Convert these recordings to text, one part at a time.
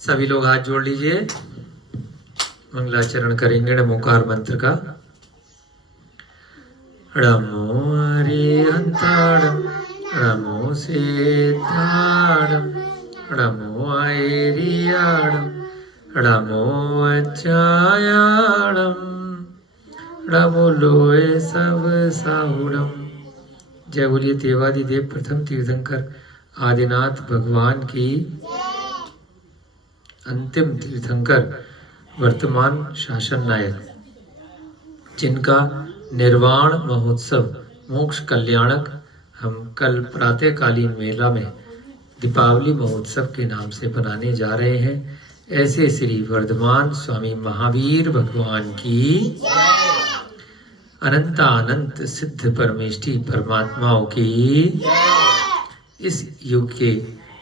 सभी लोग हाथ जोड़ लीजिए, मंगलाचरण करेंगे नमोकार मंत्र का। नमो हरिहंताणं नमो सिद्धाणं नमो ऐरियाणं नमो वज्रायाणं नमो लोय सब साहुणम। जय बोलिए देवादिदेव प्रथम तीर्थंकर आदिनाथ भगवान की, अंतिम तीर्थंकर वर्तमान शासन नायक, जिनका निर्वाण महोत्सव मोक्ष कल्याणक हम कल प्रातःकालीन मेला में दीपावली महोत्सव के नाम से बनाने जा रहे हैं, ऐसे श्री वर्धमान स्वामी महावीर भगवान की अनंतानंत सिद्ध परमेष्टि परमात्माओं की इस युग के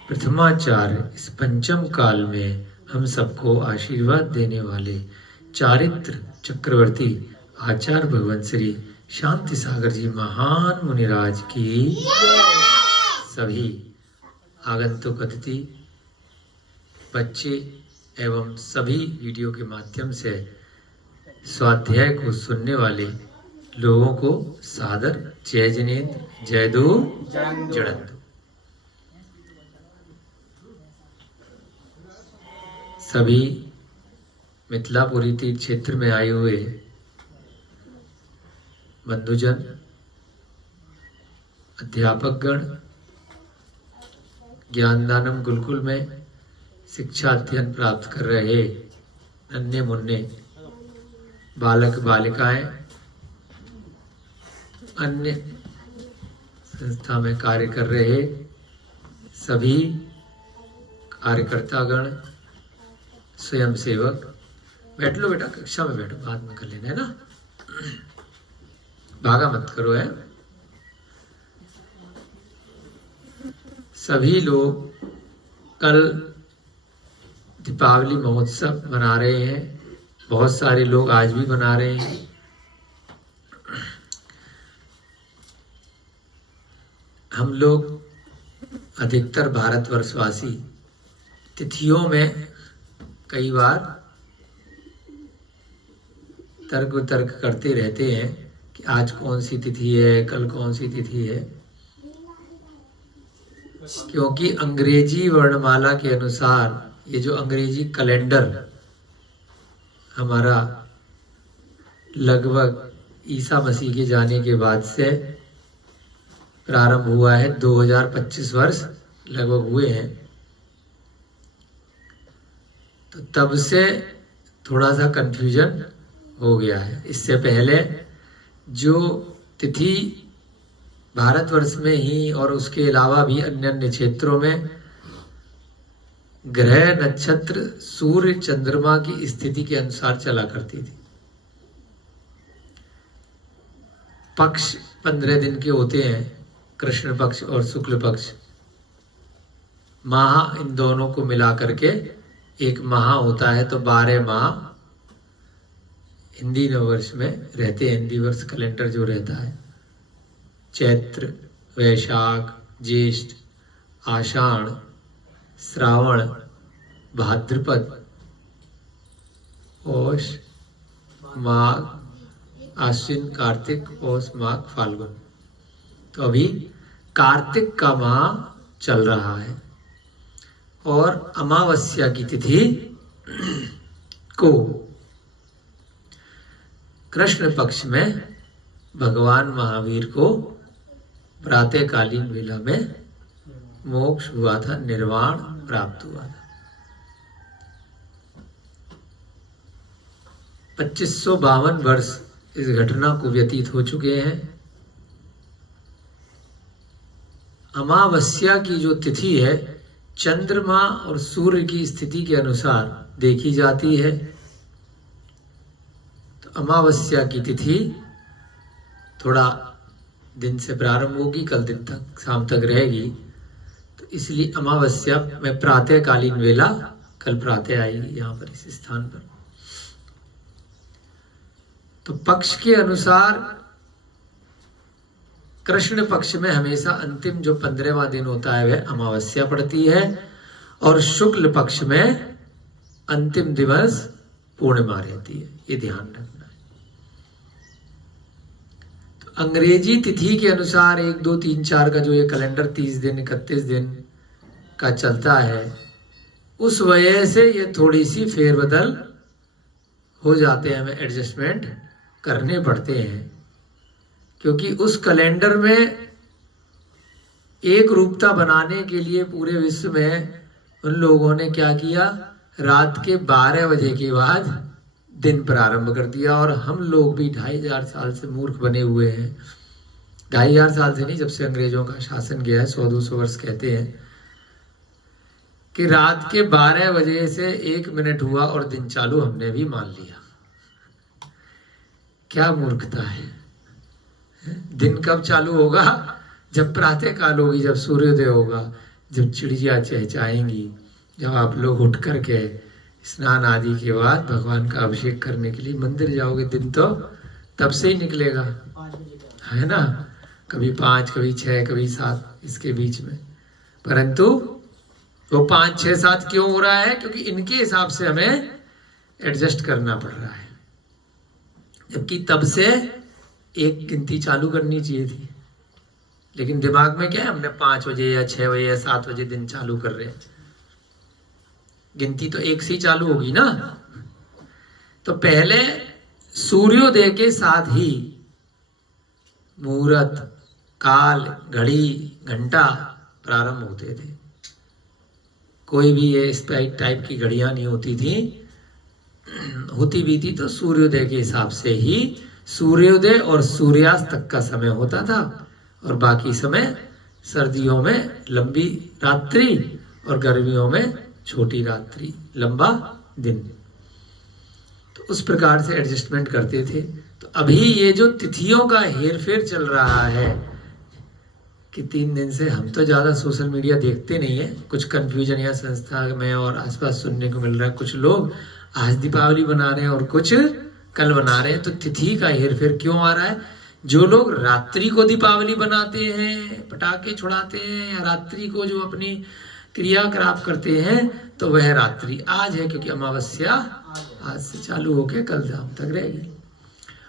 प्रथमाचार्य इस पंचम काल में हम सबको आशीर्वाद देने वाले चारित्र चक्रवर्ती आचार्य भगवान श्री शांति सागर जी महान मुनिराज की सभी आगंतुक अतिथि बच्चे एवं सभी वीडियो के माध्यम से स्वाध्याय को सुनने वाले लोगों को सादर जय जिनेन्द्र, जय दो जड़ंत। सभी मिथिलापुरी तीर्थ क्षेत्र में आए हुए बंधुजन, अध्यापकगण, ज्ञानदानम गुरुकुल में शिक्षा अध्ययन प्राप्त कर रहे नन्हे मुन्ने बालक बालिकाएं, अन्य संस्था में कार्य कर रहे सभी कार्यकर्तागण, स्वयं सेवक, बैठ लो बेटा, कक्षा में बैठो, बाद में कर लेना है ना, भागा मत करो है। सभी लोग कल दीपावली महोत्सव मना रहे हैं, बहुत सारे लोग आज भी मना रहे हैं। हम लोग अधिकतर भारतवर्षवासी तिथियों में कई बार तर्क वितर्क करते रहते हैं कि आज कौन सी तिथि है, कल कौन सी तिथि है, क्योंकि अंग्रेजी वर्णमाला के अनुसार ये जो अंग्रेजी कैलेंडर हमारा लगभग ईसा मसीह के जाने के बाद से प्रारंभ हुआ है, 2025 वर्ष लगभग हुए हैं, तो तब से थोड़ा सा कंफ्यूजन हो गया है। इससे पहले जो तिथि भारतवर्ष में ही और उसके अलावा भी अन्य अन्य क्षेत्रों में ग्रह नक्षत्र सूर्य चंद्रमा की स्थिति के अनुसार चला करती थी। पक्ष 15 दिन के होते हैं, कृष्ण पक्ष और शुक्ल पक्ष, माह इन दोनों को मिला करके एक माह होता है, तो 12 माह हिंदी नववर्ष में रहते हैं। हिंदी वर्ष कैलेंडर जो रहता है, चैत्र, वैशाख, ज्येष्ठ, आषाढ़, श्रावण, भाद्रपद, पौष, माघ, आश्विन, कार्तिक, पौष, माघ, फाल्गुन। तो अभी कार्तिक का माह चल रहा है और अमावस्या की तिथि को कृष्ण पक्ष में भगवान महावीर को प्रातःकालीन वेला में मोक्ष हुआ था, निर्वाण प्राप्त हुआ था। 2552 वर्ष इस घटना को व्यतीत हो चुके हैं। अमावस्या की जो तिथि है चंद्रमा और सूर्य की स्थिति के अनुसार देखी जाती है, तो अमावस्या की तिथि थोड़ा दिन से प्रारंभ होगी, कल दिन तक शाम तक रहेगी, तो इसलिए अमावस्या में प्रातःकालीन वेला कल प्रातः आएगी यहाँ पर इस स्थान पर। तो पक्ष के अनुसार कृष्ण पक्ष में हमेशा अंतिम जो 15वां दिन होता है वह अमावस्या पड़ती है, और शुक्ल पक्ष में अंतिम दिवस पूर्णिमा रहती है, ये ध्यान रखना है। तो अंग्रेजी तिथि के अनुसार 1, 2, 3, 4 का जो ये कैलेंडर 30 दिन 31 दिन का चलता है, उस वजह से ये थोड़ी सी फेरबदल हो जाते हैं, हमें एडजस्टमेंट करने पड़ते हैं, क्योंकि उस कैलेंडर में एक रूपता बनाने के लिए पूरे विश्व में उन लोगों ने क्या किया, रात के 12 बजे के बाद दिन प्रारंभ कर दिया। और हम लोग भी 2500 साल से मूर्ख बने हुए हैं। 2500 साल से नहीं, जब से अंग्रेजों का शासन गया है, 100-200 वर्ष कहते हैं कि रात के 12 बजे से 1 मिनट हुआ और दिन चालू, हमने भी मान लिया। क्या मूर्खता है। दिन कब चालू होगा? जब प्रातः काल होगी, जब सूर्योदय होगा, जब चिड़िया चहचहाएंगी, जब आप लोग उठ करके स्नान आदि के बाद भगवान का अभिषेक करने के लिए मंदिर जाओगे, दिन तो तब से ही निकलेगा, है ना। कभी 5, कभी 6, कभी 7 इसके बीच में। परंतु वो 5, 6, 7 क्यों हो रहा है? क्योंकि इनके हिसाब से हमें एडजस्ट करना पड़ रहा है, जबकि तब से एक गिनती चालू करनी चाहिए थी। लेकिन दिमाग में क्या है, हमने 5 बजे या 6 बजे या 7 बजे दिन चालू कर रहे हैं। गिनती तो एक से ही चालू होगी ना। तो पहले सूर्योदय के साथ ही मुहूर्त, काल, घड़ी, घंटा प्रारंभ होते थे। कोई भी ये इस टाइप की घड़ियां नहीं होती थी, होती भी थी तो सूर्योदय के हिसाब से ही सूर्योदय और सूर्यास्त तक का समय होता था, और बाकी समय सर्दियों में लंबी रात्रि और गर्मियों में छोटी रात्रि, लंबा दिन। तो उस प्रकार से एडजस्टमेंट करते थे। तो अभी ये जो तिथियों का हेरफेर चल रहा है कि 3 दिन से, हम तो ज़्यादा सोशल मीडिया देखते नहीं है, कुछ कन्फ्यूजन या संस्था में और आसपास सुनने को मिल रहा है, कुछ लोग आज दीपावली बना रहे हैं और कुछ कल बना रहे हैं। तो तिथि का हेरफेर क्यों आ रहा है? जो लोग रात्रि को दीपावली बनाते हैं, पटाखे छुड़ाते हैं, या रात्रि को जो अपनी क्रियाकलाप करते हैं, तो वह रात्रि आज है, क्योंकि अमावस्या आज से चालू होके कल शाम तक रहेगी।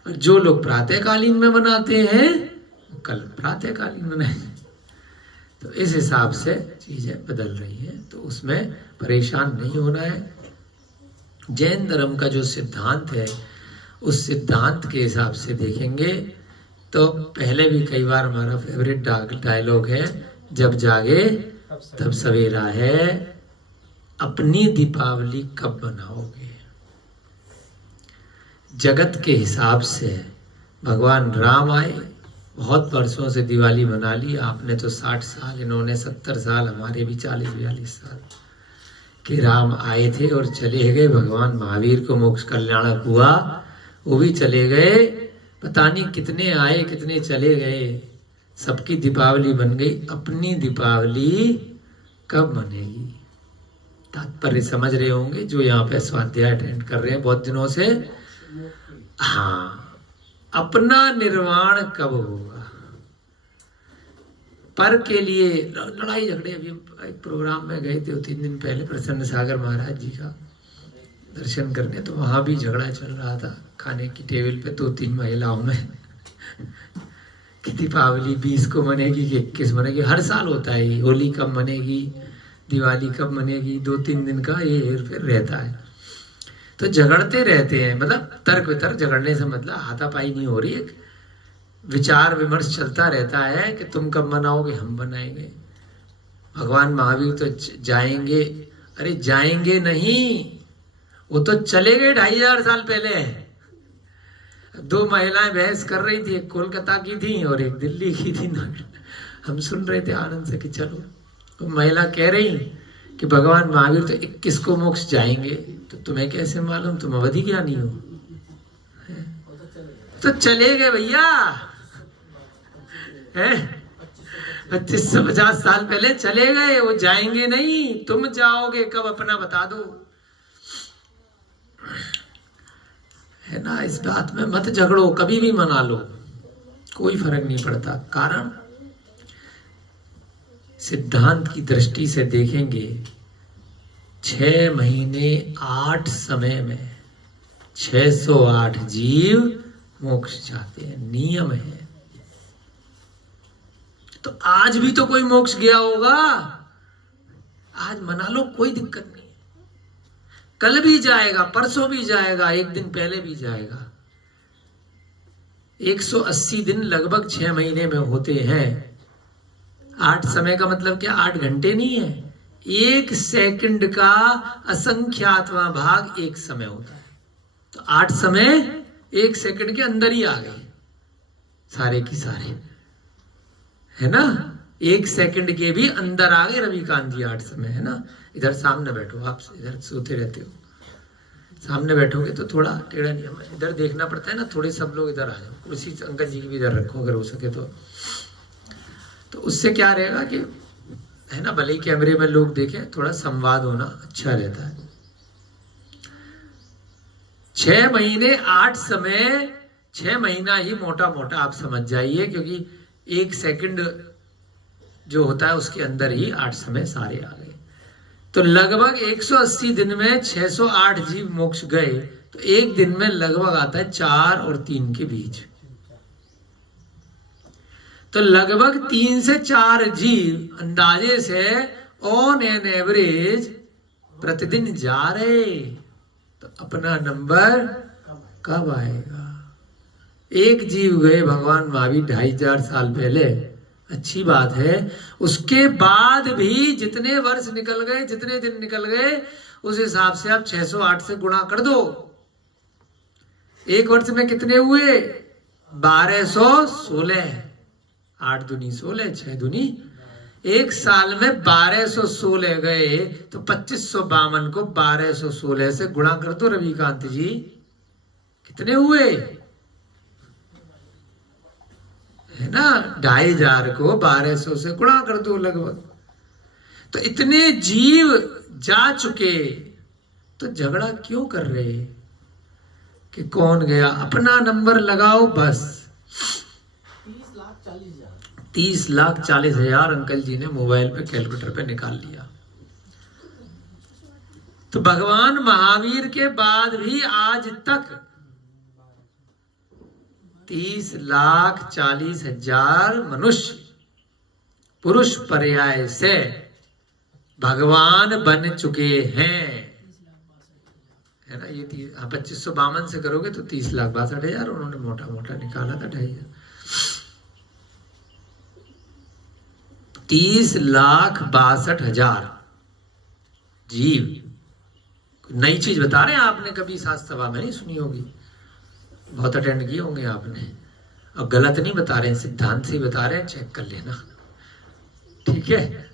और जो लोग प्रातःकालीन में बनाते हैं, कल प्रातःकालीन बनाएंगे। तो इस हिसाब से चीजें बदल रही है, तो उसमें परेशान नहीं होना है। जैन धर्म का जो सिद्धांत है, उस सिद्धांत के हिसाब से देखेंगे तो पहले भी कई बार हमारा फेवरेट डायलॉग है, जब जागे तब सवेरा है, अपनी दीपावली कब बनाओगे। जगत के हिसाब से भगवान राम आए, बहुत वर्षों से दिवाली मना ली, आपने तो 60 साल, इन्होंने 70 साल, हमारे भी 40-42 साल कि राम आए थे और चले गए। भगवान महावीर को मोक्ष कल्याणक हुआ, वो भी चले गए। पता नहीं कितने आए कितने चले गए, सबकी दीपावली बन गई। अपनी दीपावली कब बनेगी? तात्पर्य समझ रहे होंगे जो यहाँ पे स्वाध्याय अटेंड कर रहे हैं बहुत दिनों से। हाँ, अपना निर्वाण कब होगा? पर के लिए लड़ाई झगड़े। अभी एक प्रोग्राम में गए थे 3 दिन पहले, प्रसन्न सागर महाराज जी का दर्शन करने, तो वहां भी झगड़ा चल रहा था खाने की टेबल पे 2-3 महिलाओं में कि दीपावली 20 को मनेगी कि 21 मनेगी। हर साल होता है, होली कब मनेगी, दिवाली कब मनेगी, 2-3 दिन का ये हेरफेर रहता है। तो झगड़ते रहते हैं, मतलब तर्क वितर्क, झगड़ने से मतलब हाथापाई नहीं हो रही, एक विचार विमर्श चलता रहता है कि तुम कब मनाओगे, हम बनाएंगे। भगवान महावीर तो जाएंगे, अरे जाएंगे नहीं, वो तो चले गए 2500 साल पहले। 2 महिलाएं बहस कर रही थी, एक कोलकाता की थी और एक दिल्ली की थी। हम सुन रहे थे आनंद से कि चलो, तो महिला कह रही कि भगवान महावीर तो 21 को मोक्ष जाएंगे। तो तुम्हें कैसे मालूम, तुम अवधि ज्ञानी हो? तो चले गए भैया, 2550 साल पहले चले गए, वो जाएंगे नहीं। तुम जाओगे कब, अपना बता दो, है ना। इस बात में मत झगड़ो, कभी भी मना लो, कोई फर्क नहीं पड़ता। कारण सिद्धांत की दृष्टि से देखेंगे 6 महीने 8 समय में 608 जीव मोक्ष चाहते हैं, नियम है। तो आज भी तो कोई मोक्ष गया होगा, आज मना लो, कोई दिक्कत नहीं। कल भी जाएगा, परसों भी जाएगा, एक दिन पहले भी जाएगा। 180 दिन लगभग 6 महीने में होते हैं। 8 समय का मतलब क्या? 8 घंटे नहीं है, 1 सेकंड का असंख्यातवां भाग 1 समय होता है। तो 8 समय 1 सेकंड के अंदर ही आ गए, सारे की सारे, है ना। 1 सेकंड के भी अंदर आ गए रविकांत जी 8 समय, है ना। इधर सामने बैठो, आप इधर सोते रहते हो, सामने बैठोगे तो थोड़ा टेढ़ा नहीं, इधर देखना पड़ता है ना, थोड़े सब लोग इधर आ जाओ, कुर्सी अंकल जी की भी इधर रखो अगर हो सके तो उससे क्या रहेगा कि, है ना, भले ही कैमरे में लोग देखें, थोड़ा संवाद होना अच्छा रहता है। 6 महीने 8 समय, 6 महीना ही मोटा मोटा आप समझ जाइए, क्योंकि 1 सेकंड जो होता है उसके अंदर ही 8 समय सारे आ गए। तो लगभग 180 दिन में 608 जीव मोक्ष गए, तो एक दिन में लगभग आता है 4 और 3 के बीच। तो लगभग 3 से 4 जीव अंदाजे से ऑन एन एवरेज प्रतिदिन जा रहे, तो अपना नंबर कब आएगा? एक जीव गए भगवान महावीर 2500 साल पहले, अच्छी बात है। उसके बाद भी जितने वर्ष निकल गए, जितने दिन निकल गए, उस हिसाब से आप 608 से गुणा कर दो। एक वर्ष में कितने हुए? 1216। 8 दूनी 16, 6 दूनी, एक साल में 1216 गए, तो 2552 को 1216 से गुणा कर दो रविकांत जी, कितने हुए? है ना, 2500 को 1200 से गुणा कर दो लगभग। तो इतने जीव जा चुके, तो झगड़ा क्यों कर रहे कि कौन गया? अपना नंबर लगाओ बस। 30,40,000 अंकल जी ने मोबाइल पे कैलकुलेटर पे निकाल लिया। तो भगवान महावीर के बाद भी आज तक 30,40,000 मनुष्य पुरुष पर्याय से भगवान बन चुके हैं, है ना। ये 2552 से करोगे तो 30,62,000 उन्होंने मोटा मोटा निकाला था, 2,500। 30,62,000 जीव। नई चीज बता रहे हैं, आपने कभी शास्त्र सभा में नहीं सुनी होगी, बहुत अटेंड किए होंगे आपने, और गलत नहीं बता रहे हैं, सिद्धांत से बता रहे हैं, चेक कर लेना, ठीक है।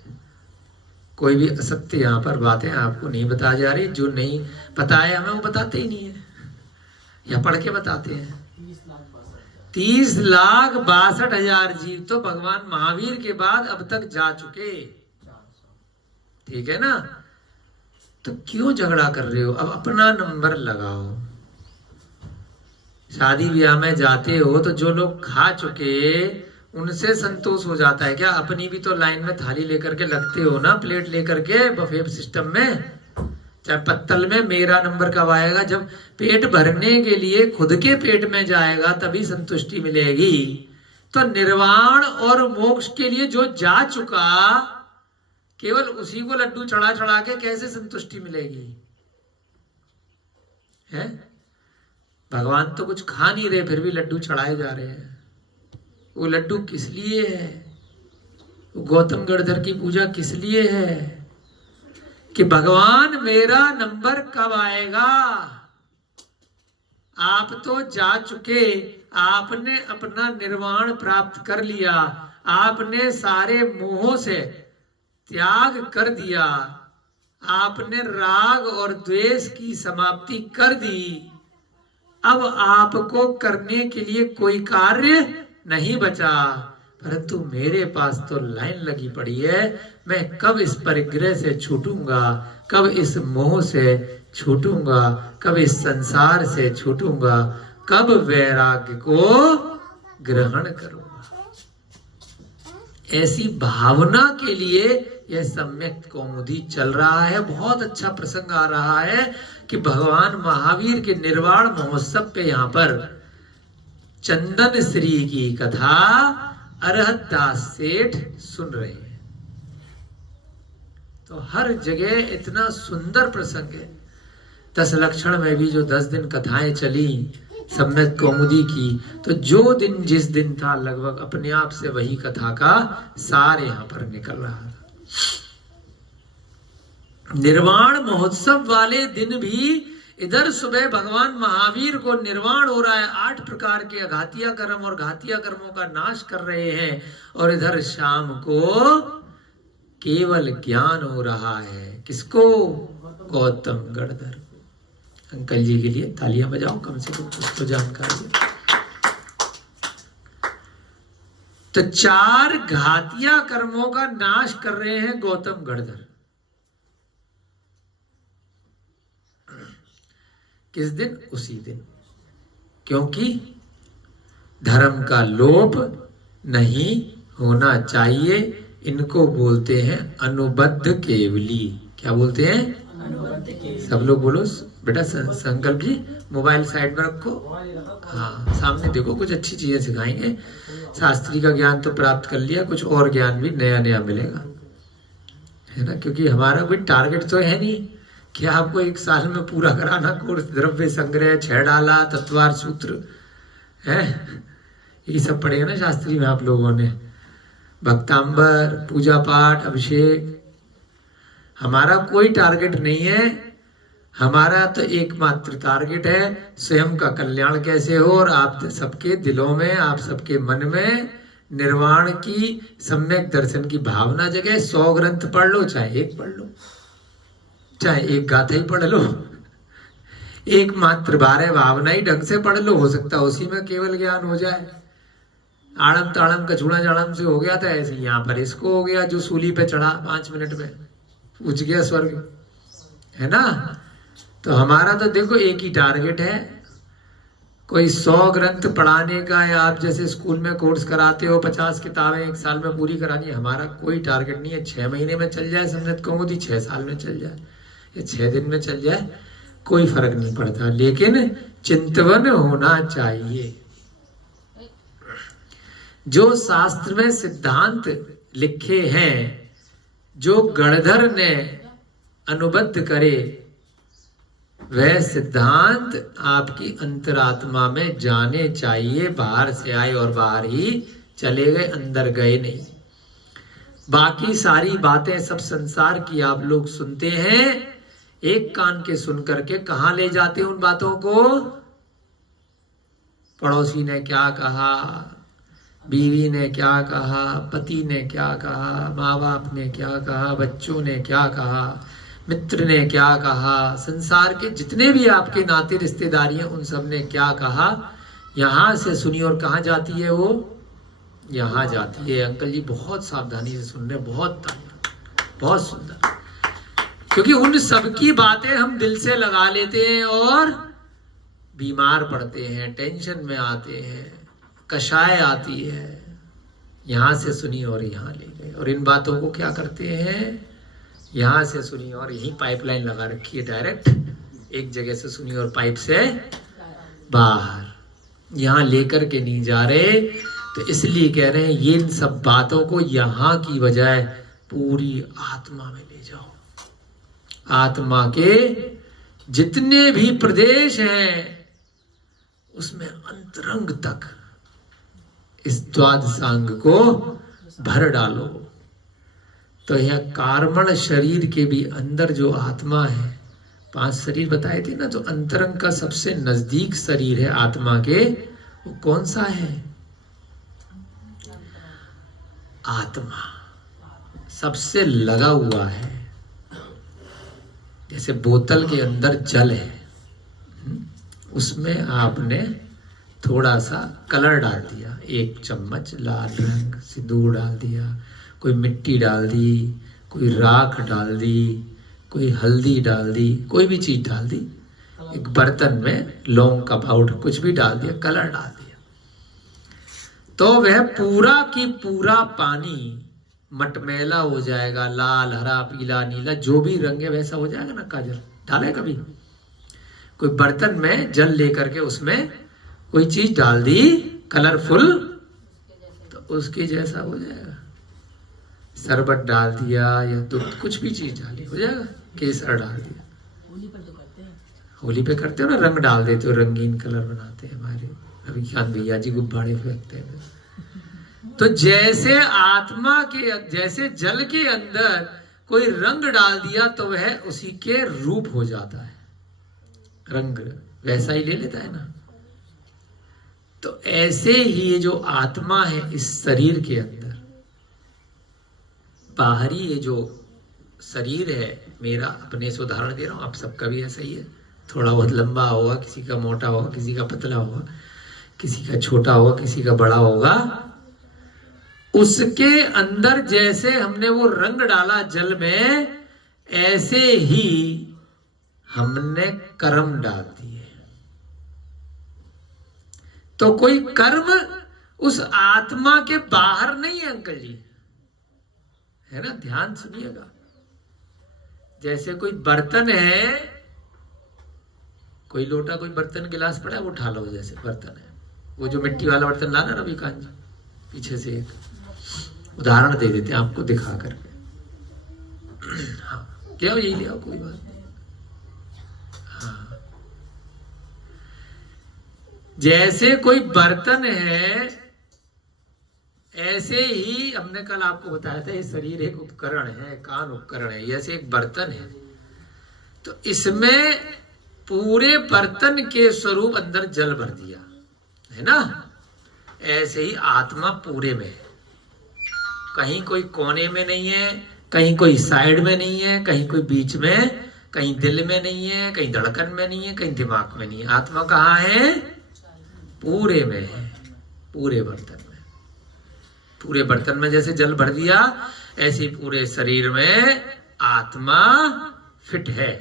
कोई भी असत्य यहाँ पर बातें आपको नहीं बताई जा रही, जो नहीं पता है हमें वो बताते ही नहीं है, या पढ़ के बताते हैं। 30,62,000 जीव तो भगवान महावीर के बाद अब तक जा चुके, ठीक है ना। तो क्यों झगड़ा कर रहे हो? अब अपना नंबर लगाओ। शादी ब्याह में जाते हो तो जो लोग खा चुके उनसे संतोष हो जाता है क्या? अपनी भी तो लाइन में थाली लेकर के लगते हो ना, प्लेट लेकर के बफे सिस्टम में, चाहे पत्तल में। मेरा नंबर कब आएगा? जब पेट भरने के लिए खुद के पेट में जाएगा तभी संतुष्टि मिलेगी। तो निर्वाण और मोक्ष के लिए जो जा चुका, केवल उसी को लड्डू चढ़ा चढ़ा के कैसे संतुष्टि मिलेगी? है भगवान तो कुछ खा नहीं रहे, फिर भी लड्डू चढ़ाए जा रहे हैं। वो लड्डू किस लिए है? वो गौतम गणधर की पूजा किस लिए है? कि भगवान मेरा नंबर कब आएगा? आप तो जा चुके, आपने अपना निर्वाण प्राप्त कर लिया, आपने सारे मोहों से त्याग कर दिया, आपने राग और द्वेष की समाप्ति कर दी। अब आपको करने के लिए कोई कार्य नहीं बचा, परंतु मेरे पास तो लाइन लगी पड़ी है। मैं कब इस परिग्रह से छूटूंगा, कब इस मोह से छूटूंगा, कब इस संसार से छूटूंगा, कब वैराग्य को ग्रहण करूंगा। ऐसी भावना के लिए यह सम्यक कौमुदी चल रहा है। बहुत अच्छा प्रसंग आ रहा है कि भगवान महावीर के निर्वाण महोत्सव पे यहाँ पर चंदन श्री की कथा अरहत दास सेठ सुन रहे हैं। तो हर जगह इतना सुंदर प्रसंग है। 10 लक्षण में भी जो 10 दिन कथाएं चली सम्यक कौमुदी की, तो जो दिन जिस दिन था लगभग अपने आप से वही कथा का सार यहाँ पर निकल रहा था। निर्वाण महोत्सव वाले दिन भी इधर सुबह भगवान महावीर को निर्वाण हो रहा है, 8 प्रकार के अघातिया कर्म और घातिया कर्मों का नाश कर रहे हैं, और इधर शाम को केवल ज्ञान हो रहा है। किसको? गौतम गणधर। अंकल जी के लिए तालियां बजाओ, कम से कम कुछ तो जानकारी। तो 4 घातिया कर्मों का नाश कर रहे हैं गौतम गणधर। किस दिन? उसी दिन, क्योंकि धर्म का लोप नहीं होना चाहिए। इनको बोलते हैं अनुबद्ध केवली। क्या बोलते हैं? अनुबद्ध केवली। सब लोग बोलो बेटा। संकल्प जी मोबाइल साइड में रखो, हाँ सामने देखो, कुछ अच्छी चीजें सिखाएंगे। शास्त्री का ज्ञान तो प्राप्त कर लिया, कुछ और ज्ञान भी नया नया मिलेगा, है ना। क्योंकि हमारा कोई टारगेट तो है नहीं कि आपको 1 साल में पूरा कराना कोर्स। द्रव्य संग्रह, 6 डाला, तत्वार सूत्र है, ये सब पढ़ेगा ना शास्त्री में आप लोगों ने। भक्तांबर, पूजा पाठ, अभिषेक। हमारा कोई टारगेट नहीं है। हमारा तो एकमात्र टारगेट है स्वयं का कल्याण कैसे हो, और आप सबके दिलों में, आप सबके मन में निर्वाण की सम्यक दर्शन की भावना जगे। 100 ग्रंथ पढ़ लो, चाहे 1 पढ़ लो, चाहे 1 गाथा ही पढ़ लो, एकमात्र 12 भावना ही ढंग से पढ़ लो, हो सकता है उसी में केवल ज्ञान हो जाए। आड़म ताड़म कछुड़ा जाड़म से हो गया था, ऐसे यहाँ पर इसको हो गया। जो सूली पे चढ़ा 5 मिनट में पूछ गया स्वर्ग, है ना। तो हमारा तो देखो एक ही टारगेट है। कोई 100 ग्रंथ पढ़ाने का, या आप जैसे स्कूल में कोर्स कराते हो 50 किताबें 1 साल में पूरी करानी है, हमारा कोई टारगेट नहीं है। 6 महीने में चल जाए सम्यक कौमुदी, 6 साल में चल जाए, या 6 दिन में चल जाए, कोई फर्क नहीं पड़ता, लेकिन चिंतवन होना चाहिए। जो शास्त्र में सिद्धांत लिखे हैं, जो गणधर ने अनुबद्ध करे, वह सिद्धांत आपकी अंतरात्मा में जाने चाहिए। बाहर से आए और बाहर ही चले गए, अंदर गए नहीं। बाकी सारी बातें सब संसार की आप लोग सुनते हैं, एक कान के सुन करके कहां ले जाते हैं उन बातों को? पड़ोसी ने क्या कहा, बीवी ने क्या कहा, पति ने क्या कहा, माँ बाप ने क्या कहा, बच्चों ने क्या कहा, मित्र ने क्या कहा, संसार के जितने भी आपके नाते रिश्तेदारी हैं उन सब ने क्या कहा। यहां से सुनी और कहां जाती है वो? यहां जाती है। अंकल जी बहुत सावधानी से सुन रहे, बहुत सुंदर। क्योंकि उन सबकी बातें हम दिल से लगा लेते हैं और बीमार पड़ते हैं, टेंशन में आते हैं, कषाय आती है। यहां से सुनी और यहां ले गए, और इन बातों को क्या करते हैं? यहां से सुनी और यही पाइपलाइन लगा रखी है, डायरेक्ट एक जगह से सुनी और पाइप से बाहर, यहां लेकर के नहीं जा रहे। तो इसलिए कह रहे हैं ये इन सब बातों को यहां की बजाय पूरी आत्मा में ले जाओ। आत्मा के जितने भी प्रदेश हैं उसमें अंतरंग तक इस द्वादशांग को भर डालो। तो यह कार्मण शरीर के भी अंदर जो आत्मा है, 5 शरीर बताए थे ना, तो अंतरंग का सबसे नजदीक शरीर है आत्मा के, वो कौन सा है? आत्मा सबसे लगा हुआ है। जैसे बोतल के अंदर जल है, उसमें आपने थोड़ा सा कलर डाल दिया, 1 चम्मच लाल रंग, सिंदूर डाल दिया, कोई मिट्टी डाल दी, कोई राख डाल दी, कोई हल्दी डाल दी, कोई भी चीज डाल दी, एक बर्तन में लौंग का पाउडर कुछ भी डाल दिया, कलर डाल दिया, तो वह पूरा की पूरा पानी मटमैला हो जाएगा, लाल हरा पीला नीला जो भी रंग है वैसा हो जाएगा ना। काजल डाला है कभी? कोई बर्तन में जल लेकर के उसमें कोई चीज डाल दी कलरफुल तो उसके जैसा हो जाएगा। शरबत डाल दिया या दूध कुछ भी चीज डाली हो जाएगा। केसर डाल दिया, होली पे करते हो ना, रंग डाल देते हो, रंगीन कलर बनाते हैं। हमारे रविकांत भैया जी गुब्बारे फेंकते हैं। तो जैसे आत्मा के, जैसे जल के अंदर कोई रंग डाल दिया तो वह उसी के रूप हो जाता है, रंग वैसा ही ले लेता है ना। तो ऐसे ही ये जो आत्मा है इस शरीर के अंदर, बाहरी ये जो शरीर है मेरा, अपने से उदाहरण दे रहा हूं, आप सबका भी ऐसा ही है। थोड़ा बहुत लंबा होगा, किसी का मोटा होगा, किसी का पतला होगा, किसी का छोटा होगा, किसी का बड़ा होगा। उसके अंदर जैसे हमने वो रंग डाला जल में, ऐसे ही हमने कर्म डाल दिए। तो कोई कर्म उस आत्मा के बाहर नहीं है अंकल जी, है ना। ध्यान सुनिएगा। जैसे कोई बर्तन है, कोई लोटा कोई बर्तन गिलास पड़ा है वो उठा लो, जैसे बर्तन है वो जो मिट्टी वाला बर्तन लाना रविकांत जी, पीछे से एक उदाहरण दे देते हैं आपको दिखा करके। हाँ ले आओ, यही ले आओ, कोई बात नहीं। हाँ जैसे कोई बर्तन है, ऐसे ही हमने कल आपको बताया था ये शरीर एक उपकरण है, कान उपकरण है। जैसे एक बर्तन है तो इसमें पूरे बर्तन के स्वरूप अंदर जल भर दिया है ना। ऐसे ही आत्मा पूरे में है, कहीं कोई कोने में नहीं है, कहीं कोई साइड में नहीं है, कहीं कोई बीच में, कहीं दिल में नहीं है, कहीं धड़कन में नहीं है, कहीं दिमाग में नहीं है। आत्मा कहाँ है? पूरे में है, पूरे बर्तन में। पूरे बर्तन में जैसे जल भर दिया, ऐसे पूरे शरीर में आत्मा फिट है।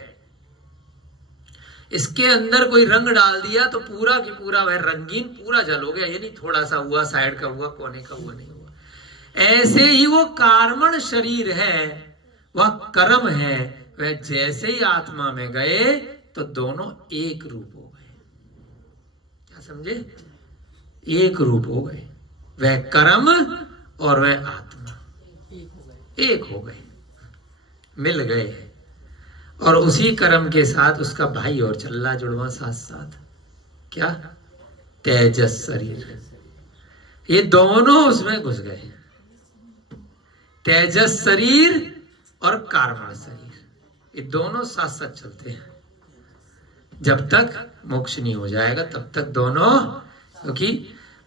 इसके अंदर कोई रंग डाल दिया तो पूरा की पूरा वह रंगीन पूरा जल हो गया। ये नहीं थोड़ा सा हुआ, साइड का हुआ, कोने का हुआ, नहीं हुआ। ऐसे ही वो कार्मण शरीर है, वह कर्म है, वह जैसे ही आत्मा में गए तो दोनों एक रूप हो गए। क्या समझे? एक रूप हो गए। वह कर्म और वह आत्मा एक हो गए, मिल गए। और उसी कर्म के साथ उसका भाई और चल्ला जुड़वा साथ साथ, क्या? तेजस शरीर। ये दोनों उसमें घुस गए, तेजस शरीर और कार्मण शरीर। ये दोनों साथ साथ चलते हैं जब तक मोक्ष नहीं हो जाएगा, तब तक दोनों। क्योंकि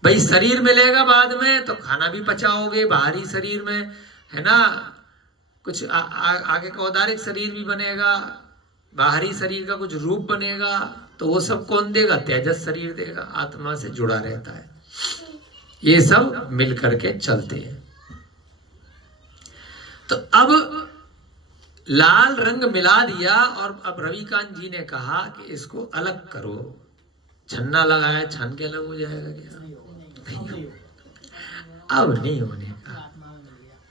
भाई शरीर मिलेगा बाद में तो खाना भी पचाओगे, बाहरी शरीर में है ना, कुछ आगे का औदारिक शरीर भी बनेगा, बाहरी शरीर का कुछ रूप बनेगा, तो वो सब कौन देगा? तेजस शरीर देगा, आत्मा से जुड़ा रहता है। ये सब मिल करके चलते हैं। तो अब लाल रंग मिला दिया और अब रविकांत जी ने कहा कि इसको अलग करो। छन्ना लगाया, छान के अलग हो जाएगा क्या? नहीं, अब नहीं होने का,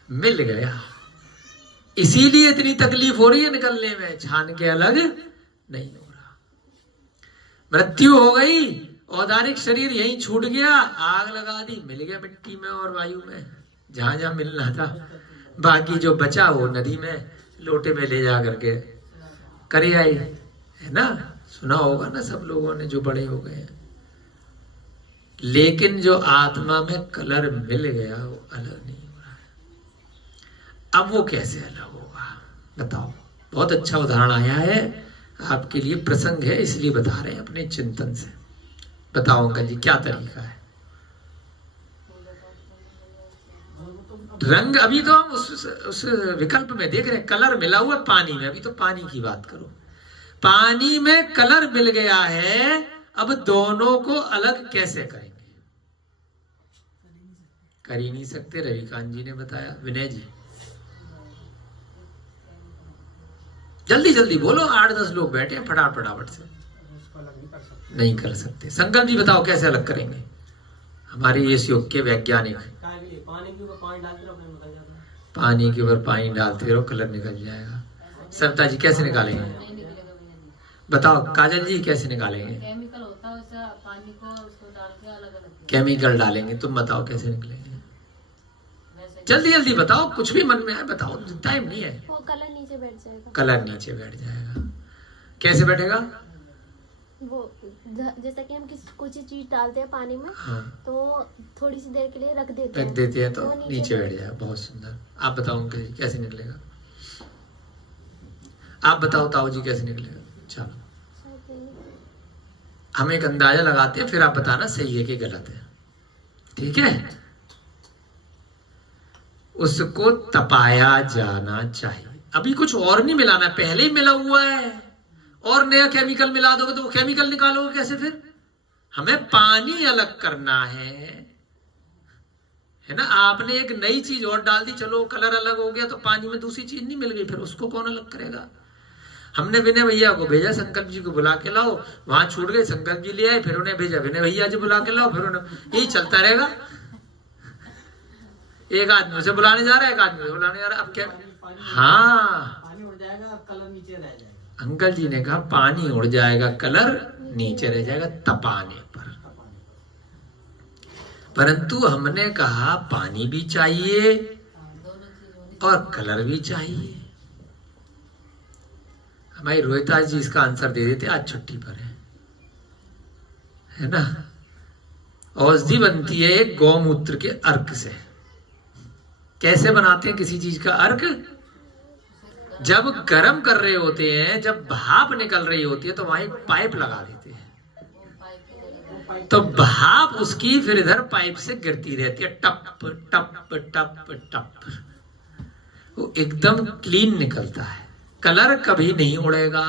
मिल गया। इसीलिए इतनी तकलीफ हो रही है निकलने में, छान के अलग नहीं हो रहा। मृत्यु हो गई, औदारिक शरीर यहीं छूट गया, आग लगा दी, मिल गया मिट्टी में और वायु में, जहां जहां मिलना था। बाकी जो बचा वो नदी में लोटे में ले जा करके करे आई, है ना। सुना होगा ना सब लोगों ने जो बड़े हो गए। लेकिन जो आत्मा में कलर मिल गया वो अलग नहीं हो रहा है। अब वो कैसे अलग होगा बताओ? बहुत अच्छा उदाहरण आया है आपके लिए, प्रसंग है इसलिए बता रहे हैं अपने चिंतन से। बताओ अंकल जी क्या तरीका है? रंग अभी तो हम उस विकल्प में देख रहे हैं, कलर मिला हुआ पानी में। अभी तो पानी की बात करो, पानी में कलर मिल गया है, अब दोनों को अलग कैसे करेंगे? कर ही नहीं सकते। रविकांत जी ने बताया। विनय जी जल्दी जल्दी बोलो, 8-10 लोग बैठे हैं, फटाफट से। नहीं कर सकते। संकल्प जी बताओ कैसे अलग करेंगे? हमारे इस युग के वैज्ञानिक पानी के ऊपर पानी डालते रहो, कलर निकल जाएगा। सविता जी कैसे निकालेंगे? नहीं निकलेगा भैया जी। बताओ काजल जी कैसे निकालेंगे? केमिकल होता है उससे पानी को उसको डाल के अलग अलग केमिकल डालेंगे। तुम बताओ कैसे निकलेंगे? वैसे जल्दी जल्दी बताओ, कुछ भी मन में आए बताओ, टाइम नहीं है। वो कलर नीचे बैठ जाएगा। कलर नीचे बैठ जाएगा। कैसे बैठेगा? वो जैसा कि हम कुछ चीज डालते हैं पानी में, हाँ, तो थोड़ी सी देर के लिए रख देते रख हैं, देते हैं तो वो नीचे बैठ जाएगा। बहुत सुंदर। आप बताओ अंकल जी कैसे निकलेगा? आप बताओ ताऊ जी कैसे निकलेगा? चलो हम एक अंदाजा लगाते हैं, फिर आप बताना सही है कि गलत है, ठीक है? उसको तपाया जाना चाहिए। अभी कुछ और नहीं मिलाना, पहले ही मिला हुआ है, और नया केमिकल मिला दोगे तो वो केमिकल निकालोगे कैसे? फिर हमें पानी अलग करना है ना। आपने एक नई चीज और डाल दी, चलो कलर अलग हो गया, तो पानी में दूसरी चीज नहीं मिल गई, फिर उसको कौन अलग करेगा? हमने विनय भैया को भेजा, संकल्प जी को बुला के लाओ, वहां छूट गए, संकल्प जी ले आए, फिर उन्हें भेजा, विनय भैया जी बुला के लाओ, फिर उन्हें, यही चलता रहेगा। एक आदमी से बुलाने जा रहा है, एक आदमी से बुलाने जा रहा है। अब क्या? हाँ, पानी उड़ जाएगा, कलर नीचे रह जाएगा। अंकल जी ने कहा पानी उड़ जाएगा, कलर नीचे रह जाएगा तपाने पर। परंतु हमने कहा पानी भी चाहिए दोनों चीज होनी और कलर भी चाहिए। हमारी रोहिता जी इसका आंसर दे देते, आज छुट्टी पर है ना। औषधि बनती है गौमूत्र के अर्क से। कैसे बनाते हैं किसी चीज का अर्क? जब गर्म कर रहे होते हैं, जब भाप निकल रही होती है, तो वहां एक पाइप लगा देते हैं, पाइप की जगह तो भाप उसकी फिर इधर पाइप से गिरती रहती है, टप टप टप टप। वो एकदम क्लीन निकलता है, कलर कभी नहीं उड़ेगा।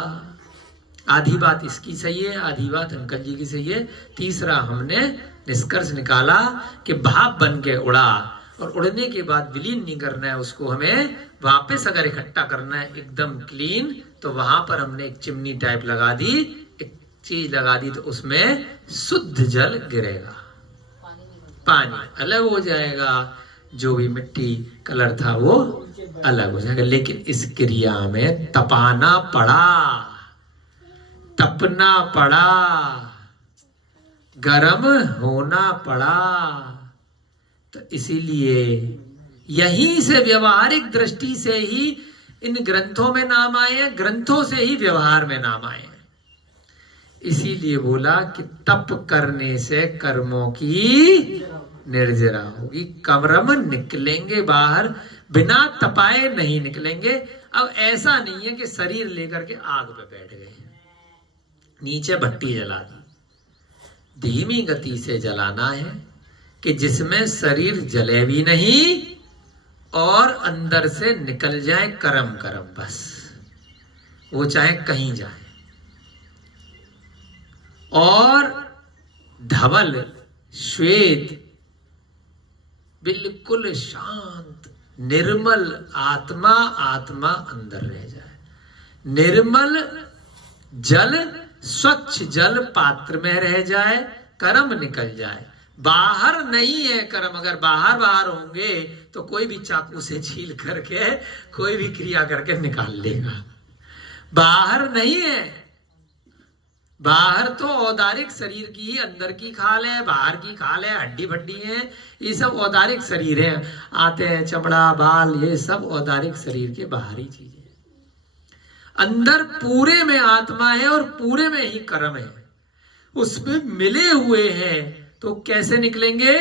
आधी बात इसकी सही है, आधी बात अंकल जी की सही है। तीसरा हमने निष्कर्ष निकाला कि भाप बन के उड़ा, और उड़ने के बाद विलीन नहीं करना है उसको, हमें वापस अगर इकट्ठा करना है एकदम क्लीन, तो वहां पर हमने एक चिमनी टाइप लगा दी, एक चीज लगा दी, तो उसमें शुद्ध जल गिरेगा, पानी निकलता पानी अलग हो जाएगा, जो भी मिट्टी कलर था वो अलग हो जाएगा। लेकिन इस क्रिया में तपाना पड़ा, तपना पड़ा, गरम होना पड़ा। तो इसीलिए यहीं से व्यवहारिक दृष्टि से ही इन ग्रंथों में नाम आए हैं, ग्रंथों से ही व्यवहार में नाम आए हैं। इसीलिए बोला कि तप करने से कर्मों की निर्जरा होगी, कर्म निकलेंगे बाहर, बिना तपाए नहीं निकलेंगे। अब ऐसा नहीं है कि शरीर लेकर के आग पे बैठ गए, नीचे भट्टी जला दी। धीमी गति से जलाना है कि जिसमें शरीर जले भी नहीं और अंदर से निकल जाए करम करम, बस वो चाहे कहीं जाए। और धवल श्वेत बिल्कुल शांत निर्मल आत्मा, आत्मा अंदर रह जाए। निर्मल जल, स्वच्छ जल पात्र में रह जाए, कर्म निकल जाए। बाहर नहीं है कर्म, अगर बाहर बाहर होंगे तो कोई भी चाकू से छील करके कोई भी क्रिया करके निकाल लेगा। बाहर नहीं है, बाहर तो औदारिक शरीर की ही अंदर की खाल है, बाहर की खाल है, हड्डी भड्डी है, ये सब औदारिक शरीर है। आते हैं चमड़ा बाल, ये सब औदारिक शरीर के बाहरी चीजें। अंदर पूरे में आत्मा है और पूरे में ही कर्म है, उसमें मिले हुए हैं। तो कैसे निकलेंगे?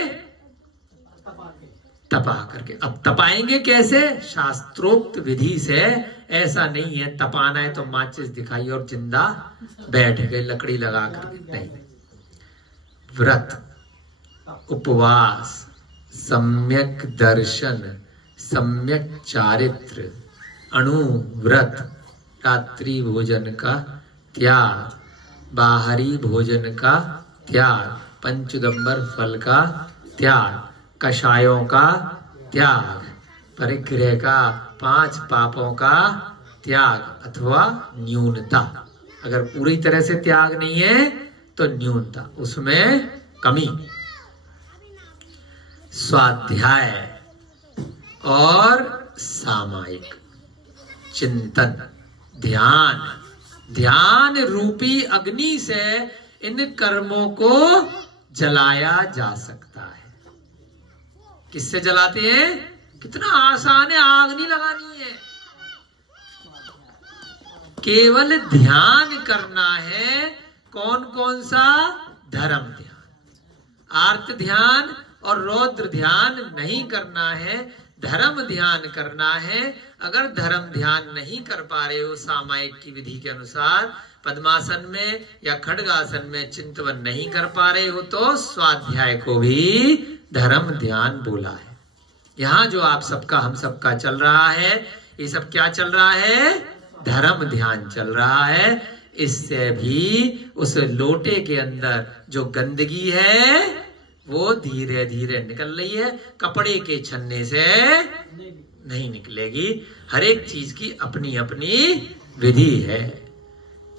तपा करके। अब तपाएंगे कैसे? शास्त्रोक्त विधि से। ऐसा नहीं है तपाना है तो माचिस दिखाई और जिंदा बैठ गए लकड़ी लगा कर, नहीं। व्रत, उपवास, सम्यक दर्शन, सम्यक चारित्र, अणुव्रत, रात्रि भोजन का त्याग, बाहरी भोजन का त्याग, पंचदंबर फल का त्याग, कषायों का त्याग, परिग्रह का, 5 पापों का त्याग अथवा न्यूनता। अगर पूरी तरह से त्याग नहीं है तो न्यूनता, उसमें कमी। स्वाध्याय और सामायिक चिंतन, ध्यान, ध्यान रूपी अग्नि से इन कर्मों को जलाया जा सकता है। किससे जलाते हैं? कितना आसान है, आग नहीं लगानी है, केवल ध्यान करना है। कौन कौन सा? धर्म ध्यान, आर्त ध्यान और रौद्र ध्यान नहीं करना है, धर्म ध्यान करना है। अगर धर्म ध्यान नहीं कर पा रहे हो सामायिक की विधि के अनुसार, पद्मासन में या खड्गासन में चिंतन नहीं कर पा रहे हो, तो स्वाध्याय को भी धर्म ध्यान बोला है। यहाँ जो आप सबका हम सबका चल रहा है, ये सब क्या चल रहा है? धर्म ध्यान चल रहा है। इससे भी उस लोटे के अंदर जो गंदगी है वो धीरे धीरे निकल रही है, कपड़े के छन्ने से नहीं निकलेगी। हर एक चीज की अपनी अपनी विधि है।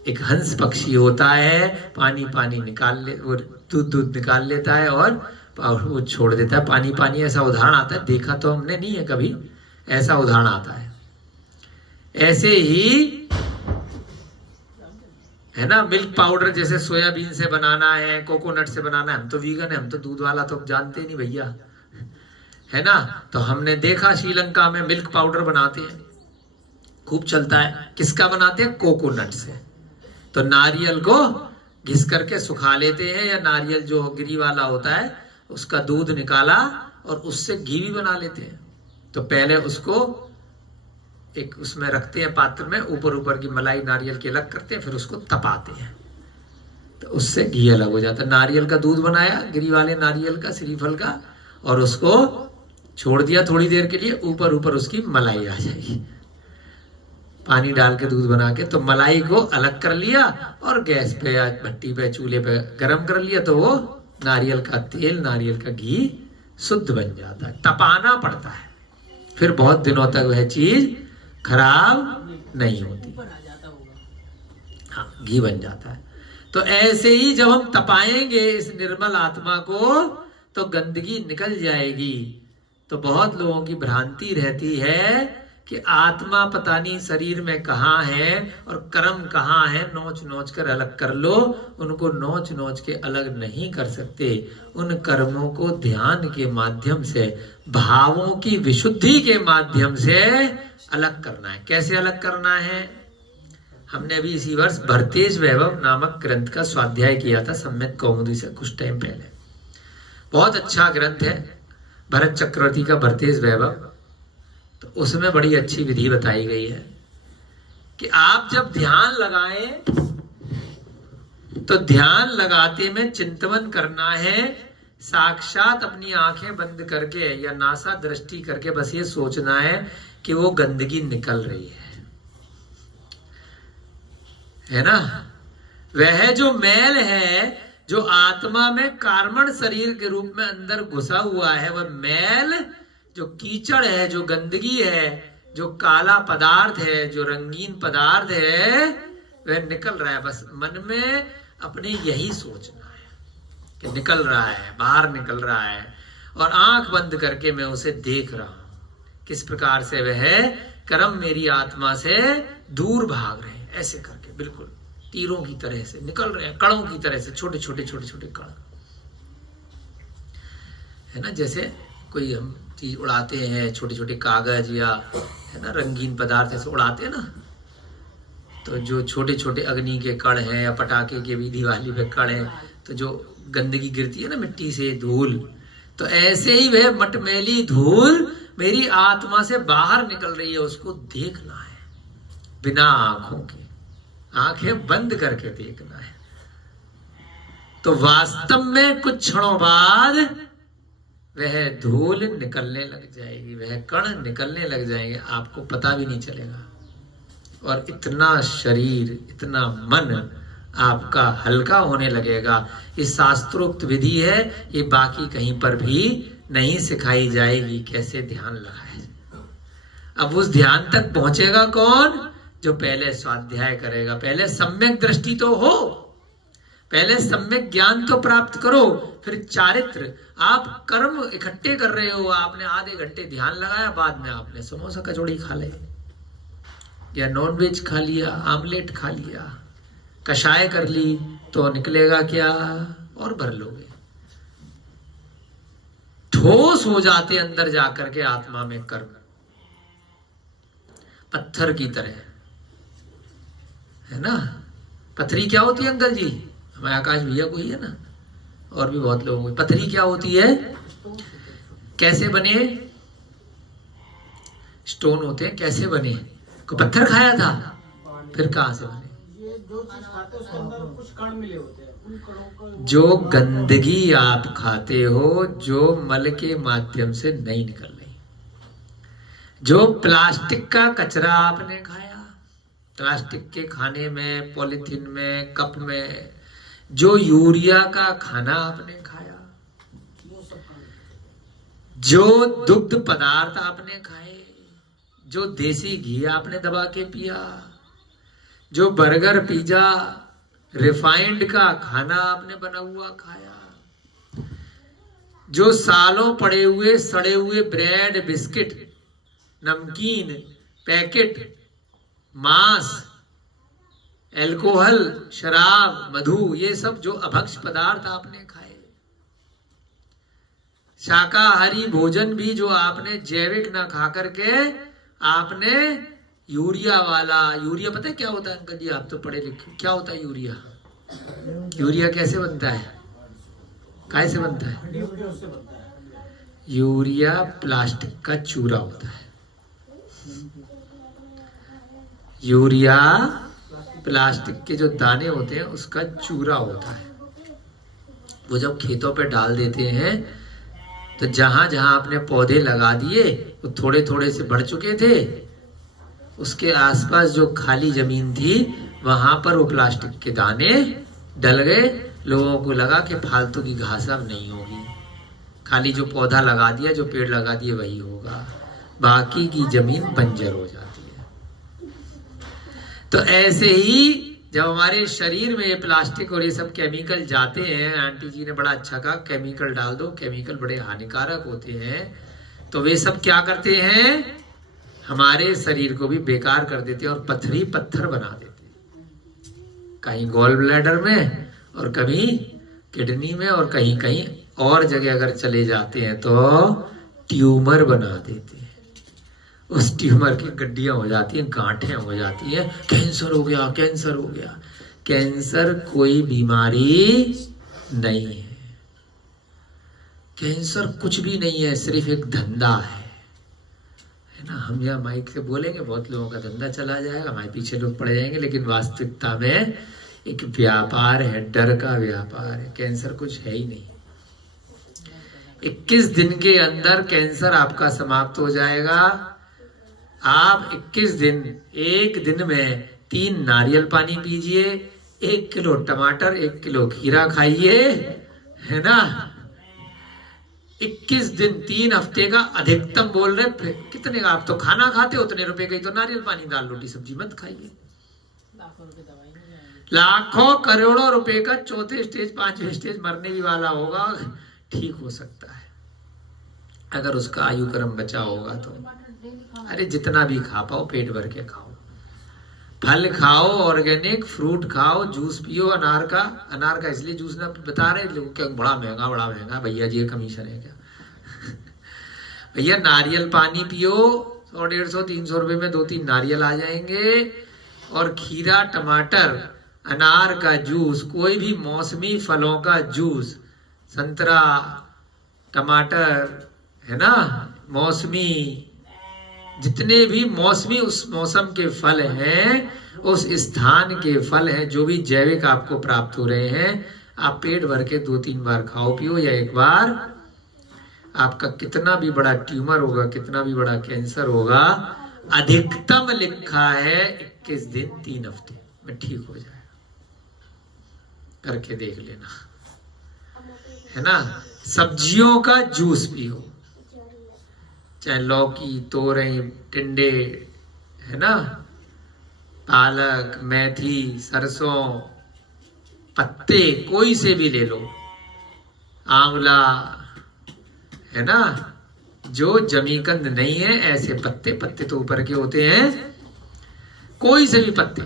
एक हंस पक्षी होता है, पानी पानी निकाल ले, वो दूध दूध निकाल लेता है और वो छोड़ देता है, पानी पानी। ऐसा उदाहरण आता है, देखा तो हमने नहीं है कभी, ऐसा उदाहरण आता है। ऐसे ही है ना, मिल्क पाउडर जैसे सोयाबीन से बनाना है, कोकोनट से बनाना है। हम तो वीगन है, हम तो दूध वाला तो जानते नहीं भैया, है ना। तो हमने देखा श्रीलंका में मिल्क पाउडर बनाते हैं, खूब चलता है। किसका बनाते हैं? कोकोनट से। तो नारियल को घिस करके सुखा लेते हैं, या नारियल जो गिरी वाला होता है उसका दूध निकाला और उससे घी भी बना लेते हैं। तो पहले उसको एक उसमें रखते हैं पात्र में, ऊपर ऊपर की मलाई नारियल की अलग करते हैं, फिर उसको तपाते हैं, तो उससे घी अलग हो जाता है। नारियल का दूध बनाया, गिरी वाले नारियल का, श्रीफल का, और उसको छोड़ दिया थोड़ी देर के लिए, ऊपर ऊपर उसकी मलाई आ जाएगी। पानी डाल के दूध बना के, तो मलाई को अलग कर लिया और गैस पे या भट्टी पे चूल्हे पे गरम कर लिया, तो वो नारियल का तेल, नारियल का घी शुद्ध बन जाता है। तपाना पड़ता है, फिर बहुत दिनों तक वह चीज खराब नहीं होती। हाँ, घी बन जाता है। तो ऐसे ही जब हम तपाएंगे इस निर्मल आत्मा को, तो गंदगी निकल जाएगी। तो बहुत लोगों की भ्रांति रहती है कि आत्मा पता नहीं शरीर में कहाँ है और कर्म कहाँ है, नोच नोच कर अलग कर लो। उनको नोच नोच के अलग नहीं कर सकते। उन कर्मों को ध्यान के माध्यम से, भावों की विशुद्धि के माध्यम से अलग करना है। कैसे अलग करना है? हमने अभी इसी वर्ष भरतेज वैभव नामक ग्रंथ का स्वाध्याय किया था सम्यक कौमुदी से कुछ टाइम पहले। बहुत अच्छा ग्रंथ है भरत चक्रवर्ती का भरतेज वैभव। तो उसमें बड़ी अच्छी विधि बताई गई है कि आप जब ध्यान लगाएं तो ध्यान लगाते में चिंतन करना है। साक्षात अपनी आंखें बंद करके या नासा दृष्टि करके बस ये सोचना है कि वो गंदगी निकल रही है ना। वह जो मैल है जो आत्मा में कार्मण शरीर के रूप में अंदर घुसा हुआ है, वह मैल जो कीचड़ है, जो गंदगी है, जो काला पदार्थ है, जो रंगीन पदार्थ है, वह निकल रहा है। बस मन में अपने यही सोचना है कि निकल रहा है, बाहर निकल रहा है, और आंख बंद करके मैं उसे देख रहा हूं किस प्रकार से वह कर्म मेरी आत्मा से दूर भाग रहे हैं। ऐसे करके बिल्कुल तीरों की तरह से निकल रहे हैं, कणों की तरह से, छोटे छोटे छोटे छोटे कण, है ना। जैसे कोई हम चीज उड़ाते हैं, छोटे छोटे कागज या है ना रंगीन पदार्थ ऐसे उड़ाते हैं ना, तो जो छोटे छोटे अग्नि के कण हैं या पटाखे के भी दिवाली पे कण हैं, तो जो गंदगी गिरती है ना मिट्टी से, धूल, तो ऐसे ही वह मटमैली धूल मेरी आत्मा से बाहर निकल रही है। उसको देखना है बिना आंखों के, आंखें बंद करके देखना है। तो वास्तव में कुछ क्षणों बाद वह धूल निकलने लग जाएगी, वह कण निकलने लग जाएंगे, आपको पता भी नहीं चलेगा। और इतना शरीर, इतना मन आपका हल्का होने लगेगा। ये शास्त्रोक्त विधि है, ये बाकी कहीं पर भी नहीं सिखाई जाएगी कैसे ध्यान लगाए। अब उस ध्यान तक पहुंचेगा कौन? जो पहले स्वाध्याय करेगा। पहले सम्यक दृष्टि तो हो, पहले सम्यक ज्ञान तो प्राप्त करो, फिर चारित्र। आप कर्म इकट्ठे कर रहे हो, आपने आधे घंटे ध्यान लगाया, बाद में आपने समोसा कचौड़ी खा ले, या नॉनवेज खा लिया, आमलेट खा लिया, कषाय कर ली, तो निकलेगा क्या? और भर लोगे। ठोस हो जाते अंदर जाकर के आत्मा में कर्म, पत्थर की तरह, है ना। पथरी क्या होती है अंकल जी? हमारे आकाश भैया को ही है ना, और भी बहुत लोगों को। पथरी क्या होती है? कैसे बने? स्टोन होते हैं, कैसे बने? को पत्थर खाया था, फिर कहां से बने? ये जो चीज खाते हैं उसके अंदर कुछ कण मिले होते हैं, उन कणों को जो गंदगी आप खाते हो, जो मल के माध्यम से नहीं निकल रही, जो प्लास्टिक का कचरा आपने खाया, प्लास्टिक के खाने में, पॉलिथीन में, कप में, जो यूरिया का खाना आपने खाया, वो सब कण। जो दुग्ध पदार्थ आपने खाए, जो देसी घी आपने दबा के पिया, जो बर्गर, पिज्जा, रिफाइंड का खाना आपने बना हुआ खाया, जो सालों पड़े हुए सड़े हुए ब्रेड, बिस्किट, नमकीन, पैकेट, मांस, एल्कोहल, शराब, मधु, ये सब जो अभक्ष पदार्थ आपने खाए, शाकाहारी भोजन भी जो आपने जैविक ना खा करके आपने यूरिया वाला, यूरिया पता है क्या होता है अंकल जी? आप तो पढ़े लिखे, क्या होता है यूरिया? यूरिया कैसे बनता है? काय से बनता है? हड्डियों से बनता है। यूरिया प्लास्टिक का चूरा होता है। यूरिया प्लास्टिक के जो दाने होते हैं उसका चूरा होता है। वो जब खेतों पे डाल देते हैं तो जहां जहां आपने पौधे लगा दिए वो थोड़े थोड़े से बढ़ चुके थे, उसके आसपास जो खाली जमीन थी वहां पर वो प्लास्टिक के दाने डल गए। लोगों को लगा कि फालतू की घास अब नहीं होगी, खाली जो पौधा लगा दिया, जो पेड़ लगा दिए वही होगा, बाकी की जमीन बंजर हो जाती है। तो ऐसे ही जब हमारे शरीर में ये प्लास्टिक और ये सब केमिकल जाते हैं, आंटी जी ने बड़ा अच्छा कहा, केमिकल डाल दो, केमिकल बड़े हानिकारक होते हैं, तो वे सब क्या करते हैं? हमारे शरीर को भी बेकार कर देते हैं और पत्थरी पत्थर बना देते हैं। कहीं गॉल ब्लैडर में और कभी किडनी में और कहीं कहीं और जगह अगर चले जाते हैं तो ट्यूमर बना देते हैं। उस ट्यूमर की गड्डियां हो जाती हैं, गांठें हो जाती हैं, कैंसर हो गया, कैंसर हो गया। कैंसर कोई बीमारी नहीं है, कैंसर कुछ भी नहीं है, सिर्फ एक धंधा है ना। हम यहाँ माइक से बोलेंगे, बहुत लोगों का धंधा चला जाएगा, हमारे पीछे लोग पड़ जाएंगे, लेकिन वास्तविकता में एक व्यापार है, डर का व्यापार है। कैंसर कुछ है ही नहीं। 21 दिन के अंदर कैंसर आपका समाप्त हो जाएगा। आप 21 दिन, एक दिन में 3 नारियल पानी पीजिए, 1 किलो टमाटर, 1 किलो खीरा खाइए, है ना। 21 दिन, 3 हफ्ते का अधिकतम बोल रहे। कितने का आप तो खाना खाते हो, उतने रुपए का ही तो नारियल पानी, दाल रोटी सब्जी मत खाइए। लाखों करोड़ों रुपए का 4थे स्टेज 5वें स्टेज मरने भी वाला होगा, ठीक हो सकता है अगर उसका आयु क्रम बचा होगा तो। अरे जितना भी खा पाओ पेट भर के खाओ, फल खाओ, ऑर्गेनिक फ्रूट खाओ, जूस पियो अनार का इसलिए जूस ना बता रहे लोग क्या बड़ा महंगा भैया जी, कमीशन है क्या? भैया नारियल पानी पियो, 100, 150, 300 रुपए में 2-3 नारियल आ जाएंगे। और खीरा, टमाटर, अनार का जूस, कोई भी मौसमी फलों का जूस, संतरा, टमाटर, है ना, मौसमी, जितने भी मौसमी उस मौसम के फल हैं, उस स्थान के फल हैं, जो भी जैविक आपको प्राप्त हो रहे हैं, आप पेट भर के 2-3 बार खाओ पियो, या एक बार। आपका कितना भी बड़ा ट्यूमर होगा, कितना भी बड़ा कैंसर होगा, अधिकतम लिखा है 21 दिन 3 हफ्ते में ठीक हो जाएगा। करके देख लेना, है ना। सब्जियों का जूस पियो, चाहे लौकी, तोरई, टिंडे, है ना, पालक, मेथी, सरसों, पत्ते कोई से भी ले लो, आंवला है ना, जो जमीकंद नहीं है ऐसे पत्ते, पत्ते तो ऊपर के होते हैं, कोई से भी पत्ते,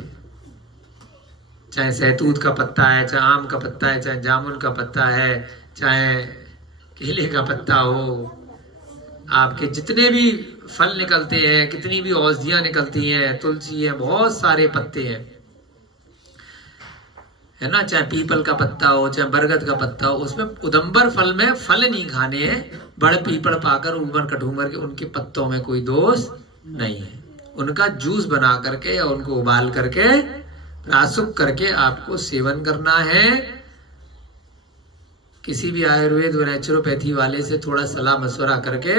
चाहे सहतूत का पत्ता है, चाहे आम का पत्ता है, चाहे जामुन का पत्ता है, चाहे केले का पत्ता हो, आपके जितने भी फल निकलते हैं, कितनी भी औषधियां निकलती हैं, तुलसी है, बहुत सारे पत्ते हैं, है ना, चाहे पीपल का पत्ता हो, चाहे बरगद का पत्ता हो, उसमें उदंबर फल में फल नहीं खाने हैं, बड़ पीपल पाकर उमर कठूमर के उनके पत्तों में कोई दोष नहीं है, उनका जूस बना करके या उनको उबाल करके रासुक करके आपको सेवन करना है। किसी भी आयुर्वेद और नेचुरोपैथी वाले से थोड़ा सलाह मशवरा करके,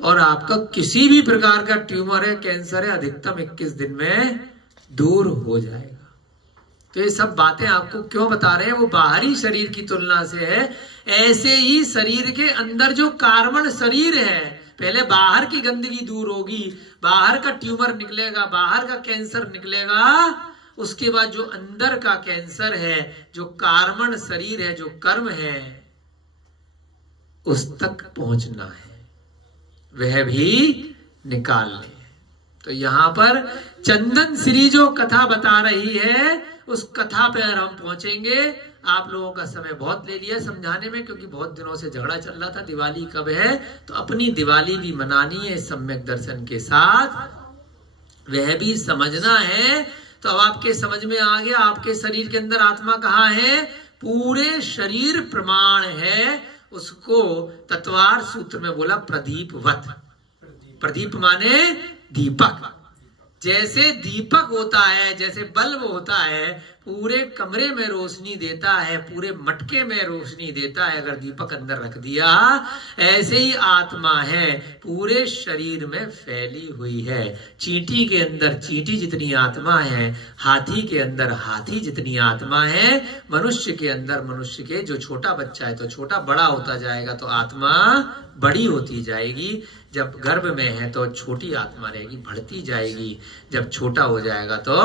और आपका किसी भी प्रकार का ट्यूमर है, कैंसर है, अधिकतम 21 दिन में दूर हो जाएगा। तो ये सब बातें आपको क्यों बता रहे हैं, वो बाहरी शरीर की तुलना से है। ऐसे ही शरीर के अंदर जो कार्बन शरीर है, पहले बाहर की गंदगी दूर होगी, बाहर का ट्यूमर निकलेगा, बाहर का कैंसर निकलेगा, उसके बाद जो अंदर का कैंसर है, जो कार्बन शरीर है, जो कर्म है, उस तक पहुंचना है, वह भी निकालने। तो यहां पर चंदन श्री जो कथा बता रही है, उस कथा पर हम पहुंचेंगे। आप लोगों का समय बहुत ले लिया समझाने में, क्योंकि बहुत दिनों से झगड़ा चल रहा था दिवाली कब है, तो अपनी दिवाली भी मनानी है सम्यक दर्शन के साथ, वह भी समझना है। तो अब आपके समझ में आ गया, आपके शरीर के अंदर आत्मा कहाँ है, पूरे शरीर प्रमाण है, उसको तत्वार सूत्र में बोला प्रदीपवत। प्रदीप माने दीपक, जैसे दीपक होता है, जैसे बल्ब होता है, पूरे कमरे में रोशनी देता है, पूरे मटके में रोशनी देता है, अगर दीपक अंदर रख दिया, ऐसे ही आत्मा है, पूरे शरीर में फैली हुई है। चींटी के अंदर चींटी जितनी आत्मा है, हाथी के अंदर हाथी जितनी आत्मा है, मनुष्य के अंदर मनुष्य के, जो छोटा बच्चा है तो छोटा, बड़ा होता जाएगा तो आत्मा बड़ी होती जाएगी। जब गर्भ में है तो छोटी आत्मा रहेगी, बढ़ती जाएगी, जब छोटा हो जाएगा तो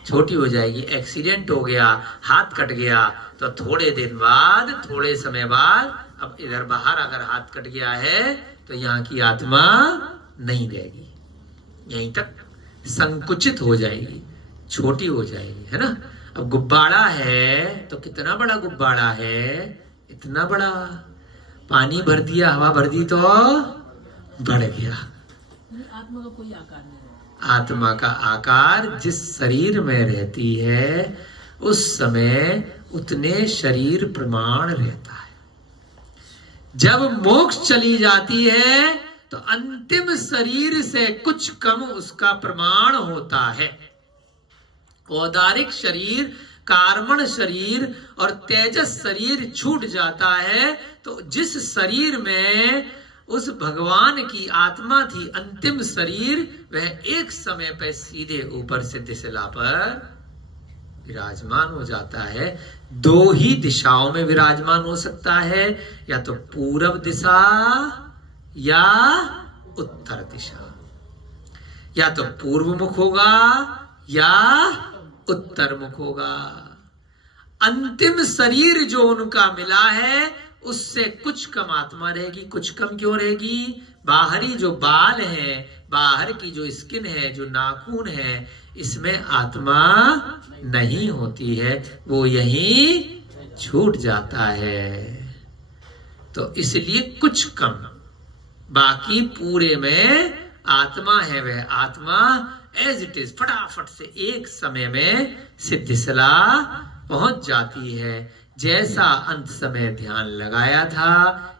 छोटी हो जाएगी। एक्सीडेंट हो गया, हाथ कट गया, तो थोड़े दिन बाद, थोड़े समय बाद, अब इधर बाहर अगर हाथ कट गया है तो यहाँ की आत्मा नहीं रहेगी, यहीं तक संकुचित हो जाएगी, छोटी हो जाएगी, है ना। अब गुब्बारा है तो कितना बड़ा गुब्बारा है, इतना बड़ा, पानी भर दिया, हवा भर दी तो बढ़ गया। आत्मा का कोई आकार नहीं, आत्मा का आकार जिस शरीर में रहती है, उस समय उतने शरीर प्रमाण रहता है। जब मोक्ष चली जाती है तो अंतिम शरीर से कुछ कम उसका प्रमाण होता है। औदारिक शरीर, कार्बन शरीर और तेजस शरीर छूट जाता है, तो जिस शरीर में उस भगवान की आत्मा थी, अंतिम शरीर, वह एक समय पर सीधे ऊपर से दिशला पर विराजमान हो जाता है। दो ही दिशाओं में विराजमान हो सकता है, या तो पूर्व दिशा या उत्तर दिशा, या तो पूर्व मुख होगा या उत्तर मुख होगा। अंतिम शरीर जो उनका मिला है, उससे कुछ कम आत्मा रहेगी। कुछ कम क्यों रहेगी? बाहरी जो बाल है, बाहर की जो स्किन है, जो नाखून है, इसमें आत्मा नहीं होती है, वो यहीं छूट जाता है। तो इसलिए कुछ कम, बाकी पूरे में आत्मा है, वह आत्मा एज इट इज फटाफट से एक समय में सिद्धिसला पहुंच जाती है। जैसा अंत समय ध्यान लगाया था,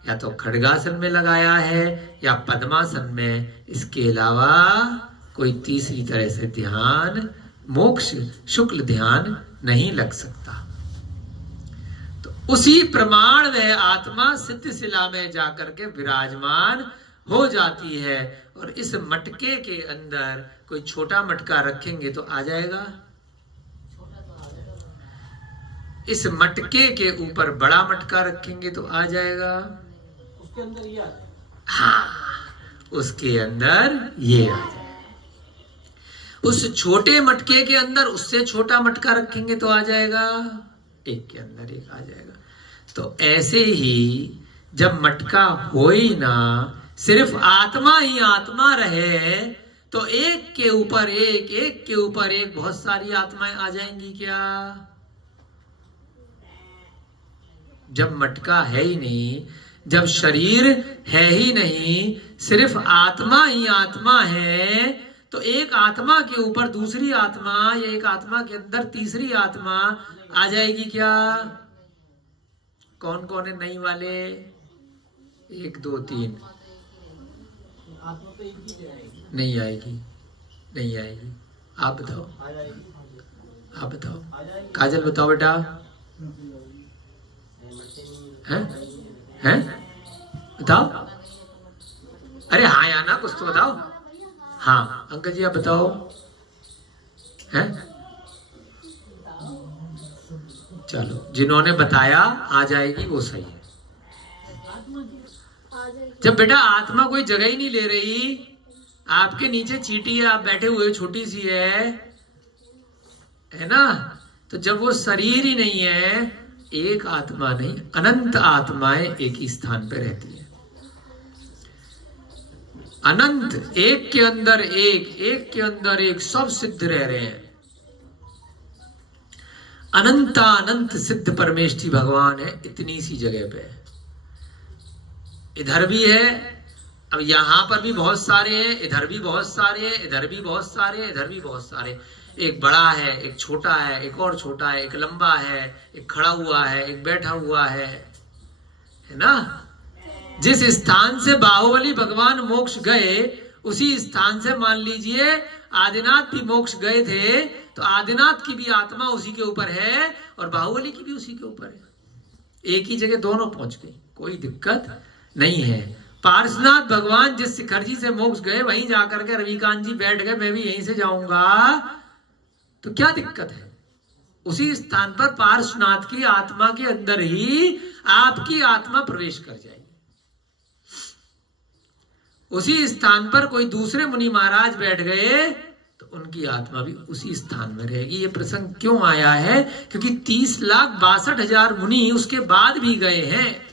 या तो खड्गासन में लगाया है या पद्मासन में, इसके अलावा कोई तीसरी तरह से ध्यान, मोक्ष शुक्ल ध्यान नहीं लग सकता। तो उसी प्रमाण वह आत्मा सिद्धिशिला में जाकर के विराजमान हो जाती है। और इस मटके के अंदर कोई छोटा मटका रखेंगे तो आ जाएगा, इस मटके के ऊपर बड़ा मटका रखेंगे तो आ जाएगा, उसके अंदर ये आ जाएगा। हाँ, उसके अंदर ये आ जाएगा। उस छोटे मटके के अंदर उससे छोटा मटका रखेंगे तो आ जाएगा, एक के अंदर एक आ जाएगा। तो ऐसे ही जब मटका हो ही ना, सिर्फ आत्मा ही आत्मा रहे, तो एक के ऊपर एक, एक के ऊपर एक बहुत सारी आत्माएं आ जाएंगी क्या? जब मटका है ही नहीं, जब शरीर है ही नहीं, सिर्फ आत्मा ही आत्मा है, तो एक आत्मा के ऊपर दूसरी आत्मा, या एक आत्मा के अंदर तीसरी आत्मा आ जाएगी क्या? कौन कौन है नहीं वाले? 1 2 3। आत्मा तो एक ही जाएगी। नहीं आएगी, नहीं आएगी। आप बताओ, आ जाएगी, आप बताओ। आ जाएगी। काजल बताओ बेटा। हैं हैं बताओ। अरे हाँ या ना, कुछ तो बताओ। हाँ अंकल जी आप बताओ। हैं चलो, जिन्होंने बताया आ जाएगी वो सही है। आ जाएगी। जब बेटा आत्मा कोई जगह ही नहीं ले रही, आपके नीचे चींटी है, आप बैठे हुए छोटी सी है ना, तो जब वो शरीर ही नहीं है, एक आत्मा नहीं अनंत आत्माएं एक ही स्थान पे रहती है। अनंत, एक के अंदर एक, एक के अंदर एक, सब सिद्ध रह रहे हैं। अनंता अनंत सिद्ध परमेष्ठी भगवान है इतनी सी जगह पे। इधर भी है, अब यहां पर भी बहुत सारे हैं, इधर भी बहुत सारे हैं, इधर भी बहुत सारे हैं, इधर भी बहुत सारे। एक बड़ा है, एक छोटा है, एक और छोटा है, एक लंबा है, एक खड़ा हुआ है, एक बैठा हुआ है ना। जिस स्थान से बाहुबली भगवान मोक्ष गए, उसी स्थान से मान लीजिए आदिनाथ भी मोक्ष गए थे, तो आदिनाथ की भी आत्मा उसी के ऊपर है और बाहुबली की भी उसी के ऊपर है। एक ही जगह दोनों पहुंच गई, कोई दिक्कत नहीं है। पार्श्वनाथ भगवान जिस शिखर जी से मोक्ष गए, वहीं जाकर के रविकांत जी बैठ गए, मैं भी यहीं से जाऊंगा, तो क्या दिक्कत है? उसी स्थान पर पार्श्वनाथ की आत्मा के अंदर ही आपकी आत्मा प्रवेश कर जाएगी। उसी स्थान पर कोई दूसरे मुनि महाराज बैठ गए, तो उनकी आत्मा भी उसी स्थान में रहेगी। ये प्रसंग क्यों आया है? क्योंकि 30,62,000 मुनि उसके बाद भी गए हैं।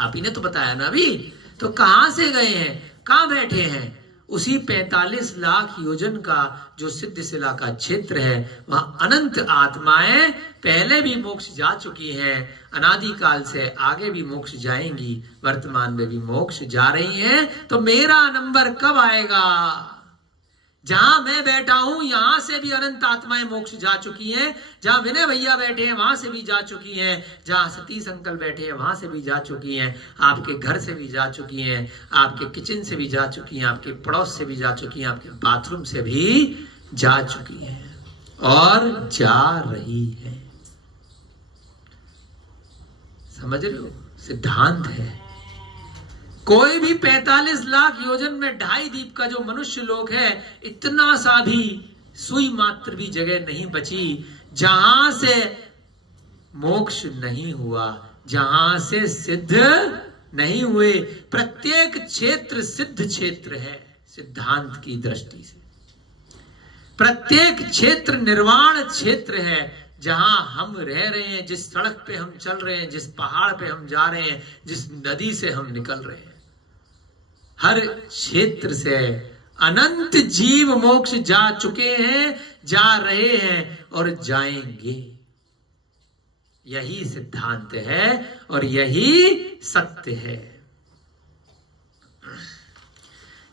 आप ही ने तो बताया ना अभी। तो कहां से गए हैं, कहां बैठे हैं? उसी 45 लाख योजन का जो सिद्ध शिला का क्षेत्र है, वहां अनंत आत्माएं पहले भी मोक्ष जा चुकी हैं, अनादि काल से आगे भी मोक्ष जाएंगी, वर्तमान में भी मोक्ष जा रही हैं। तो मेरा नंबर कब आएगा? जहां मैं बैठा हूं यहां से भी अनंत आत्माएं मोक्ष जा चुकी हैं, जहां विनय भैया बैठे हैं वहां से भी जा चुकी हैं, जहां सतीश अंकल बैठे हैं वहां से भी जा चुकी हैं, आपके घर से भी जा चुकी हैं, आपके किचन से भी जा चुकी हैं, आपके पड़ोस से भी जा चुकी हैं, आपके बाथरूम से भी जा चुकी हैं और जा रही है। समझ रहे हो? सिद्धांत है। कोई भी 45 लाख योजन में 2.5 दीप का जो मनुष्य लोक है, इतना सा भी सुई मात्र भी जगह नहीं बची जहां से मोक्ष नहीं हुआ, जहां से सिद्ध नहीं हुए। प्रत्येक क्षेत्र सिद्ध क्षेत्र है सिद्धांत की दृष्टि से। प्रत्येक क्षेत्र निर्वाण क्षेत्र है। जहां हम रह रहे हैं, जिस सड़क पे हम चल रहे हैं, जिस पहाड़ पे हम जा रहे हैं, जिस नदी से हम निकल रहे हैं, हर क्षेत्र से अनंत जीव मोक्ष जा चुके हैं, जा रहे हैं और जाएंगे। यही सिद्धांत है और यही सत्य है।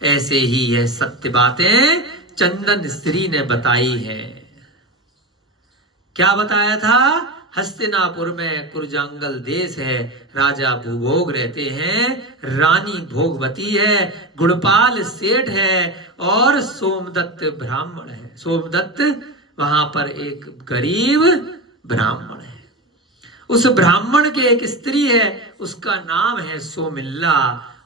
ऐसे ही यह सत्य बातें चंदन स्त्री ने बताई हैं। क्या बताया था? हस्तिनापुर में कुरजांगल देश है, राजा भूभोग रहते हैं, रानी भोगवती है, गुणपाल सेठ है और सोमदत्त ब्राह्मण है। सोमदत्त वहां पर एक गरीब ब्राह्मण है। उस ब्राह्मण के एक स्त्री है, उसका नाम है सोमिल्ला।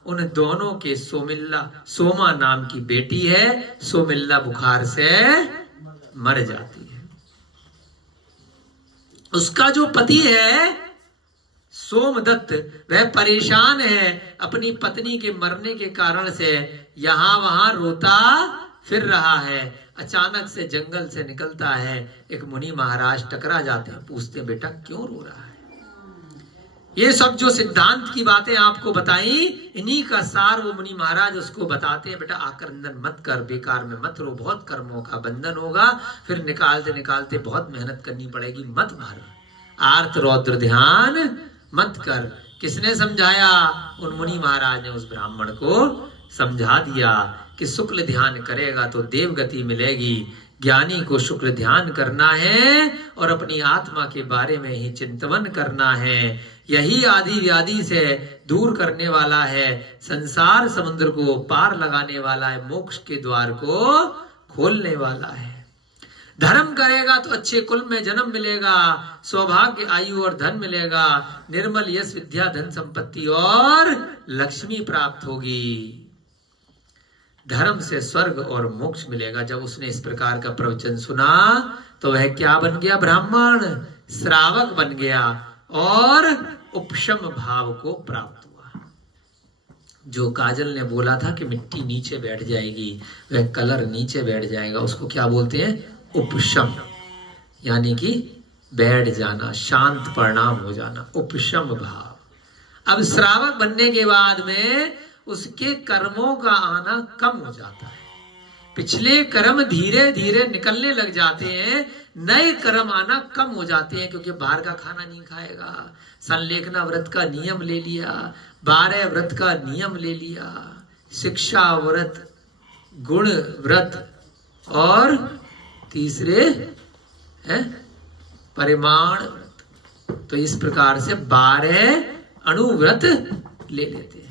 उन दोनों के सोमिल्ला, सोमा नाम की बेटी है। सोमिल्ला बुखार से मर जाती है। उसका जो पति है सोमदत्त, वह परेशान है अपनी पत्नी के मरने के कारण से, यहां वहां रोता फिर रहा है। अचानक से जंगल से निकलता है एक मुनि महाराज, टकरा जाते हैं, पूछते हैं बेटा क्यों रो रहा है। ये सब जो सिद्धांत की बातें आपको बताई, इन्हीं का सार वो मुनि महाराज उसको बताते हैं, बेटा आक्रंदन मत कर, बेकार में मत रो, बहुत कर्मों का बंधन होगा, फिर निकालते निकालते बहुत मेहनत करनी पड़ेगी, मत भर, आर्त रौद्र ध्यान मत कर। किसने समझाया? उन मुनि महाराज ने उस ब्राह्मण को समझा दिया कि शुक्ल ध्यान करेगा तो देव गति मिलेगी, ज्ञानी को शुक्र ध्यान करना है और अपनी आत्मा के बारे में ही चिंतन करना है। यही आदि व्याधि से दूर करने वाला है, संसार समुद्र को पार लगाने वाला है, मोक्ष के द्वार को खोलने वाला है। धर्म करेगा तो अच्छे कुल में जन्म मिलेगा, सौभाग्य आयु और धन मिलेगा, निर्मल यश विद्या धन संपत्ति और लक्ष्मी प्राप्त होगी। धर्म से स्वर्ग और मोक्ष मिलेगा। जब उसने इस प्रकार का प्रवचन सुना तो वह क्या बन गया? ब्राह्मण, श्रावक बन गया और उपशम भाव को प्राप्त हुआ। जो काजल ने बोला था कि मिट्टी नीचे बैठ जाएगी, वह कलर नीचे बैठ जाएगा, उसको क्या बोलते हैं? उपशम, यानी कि बैठ जाना, शांत परिणाम हो जाना, उपशम भाव। अब श्रावक बनने के बाद में उसके कर्मों का आना कम हो जाता है, पिछले कर्म धीरे धीरे निकलने लग जाते हैं, नए कर्म आना कम हो जाते हैं, क्योंकि बाहर का खाना नहीं खाएगा, संलेखना व्रत का नियम ले लिया, 12 व्रत का नियम ले लिया, शिक्षा व्रत, गुण व्रत और तीसरे है परिमाण व्रत। तो इस प्रकार से 12 अणुव्रत ले लेते हैं।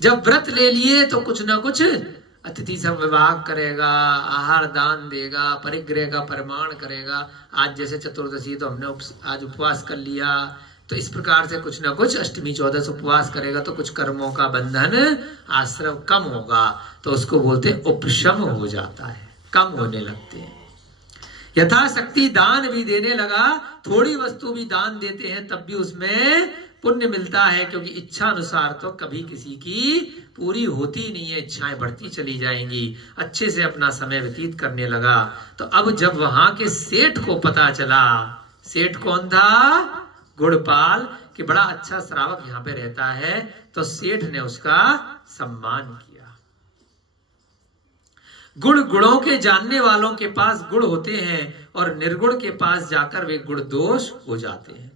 जब व्रत ले लिए तो कुछ ना कुछ अतिथि संविभाग करेगा, आहार दान देगा, परिग्रह का प्रमाण करेगा। आज जैसे चतुर्दशी तो हमने आज उपवास कर लिया, तो इस प्रकार से कुछ ना कुछ अष्टमी 14 उपवास करेगा तो कुछ कर्मों का बंधन आश्रम कम होगा, तो उसको बोलते उपशम हो जाता है, कम होने लगते हैं। यथाशक्ति दान भी देने लगा, थोड़ी वस्तु भी दान देते हैं तब भी उसमें पुण्य मिलता है, क्योंकि इच्छा अनुसार तो कभी किसी की पूरी होती नहीं है, इच्छाएं बढ़ती चली जाएंगी। अच्छे से अपना समय व्यतीत करने लगा। तो अब जब वहां के सेठ को पता चला, सेठ कौन था? गुड़पाल, कि बड़ा अच्छा श्रावक यहाँ पे रहता है, तो सेठ ने उसका सम्मान किया। गुणों के जानने वालों के पास गुण होते हैं और निर्गुण के पास जाकर वे गुण दोष हो जाते हैं।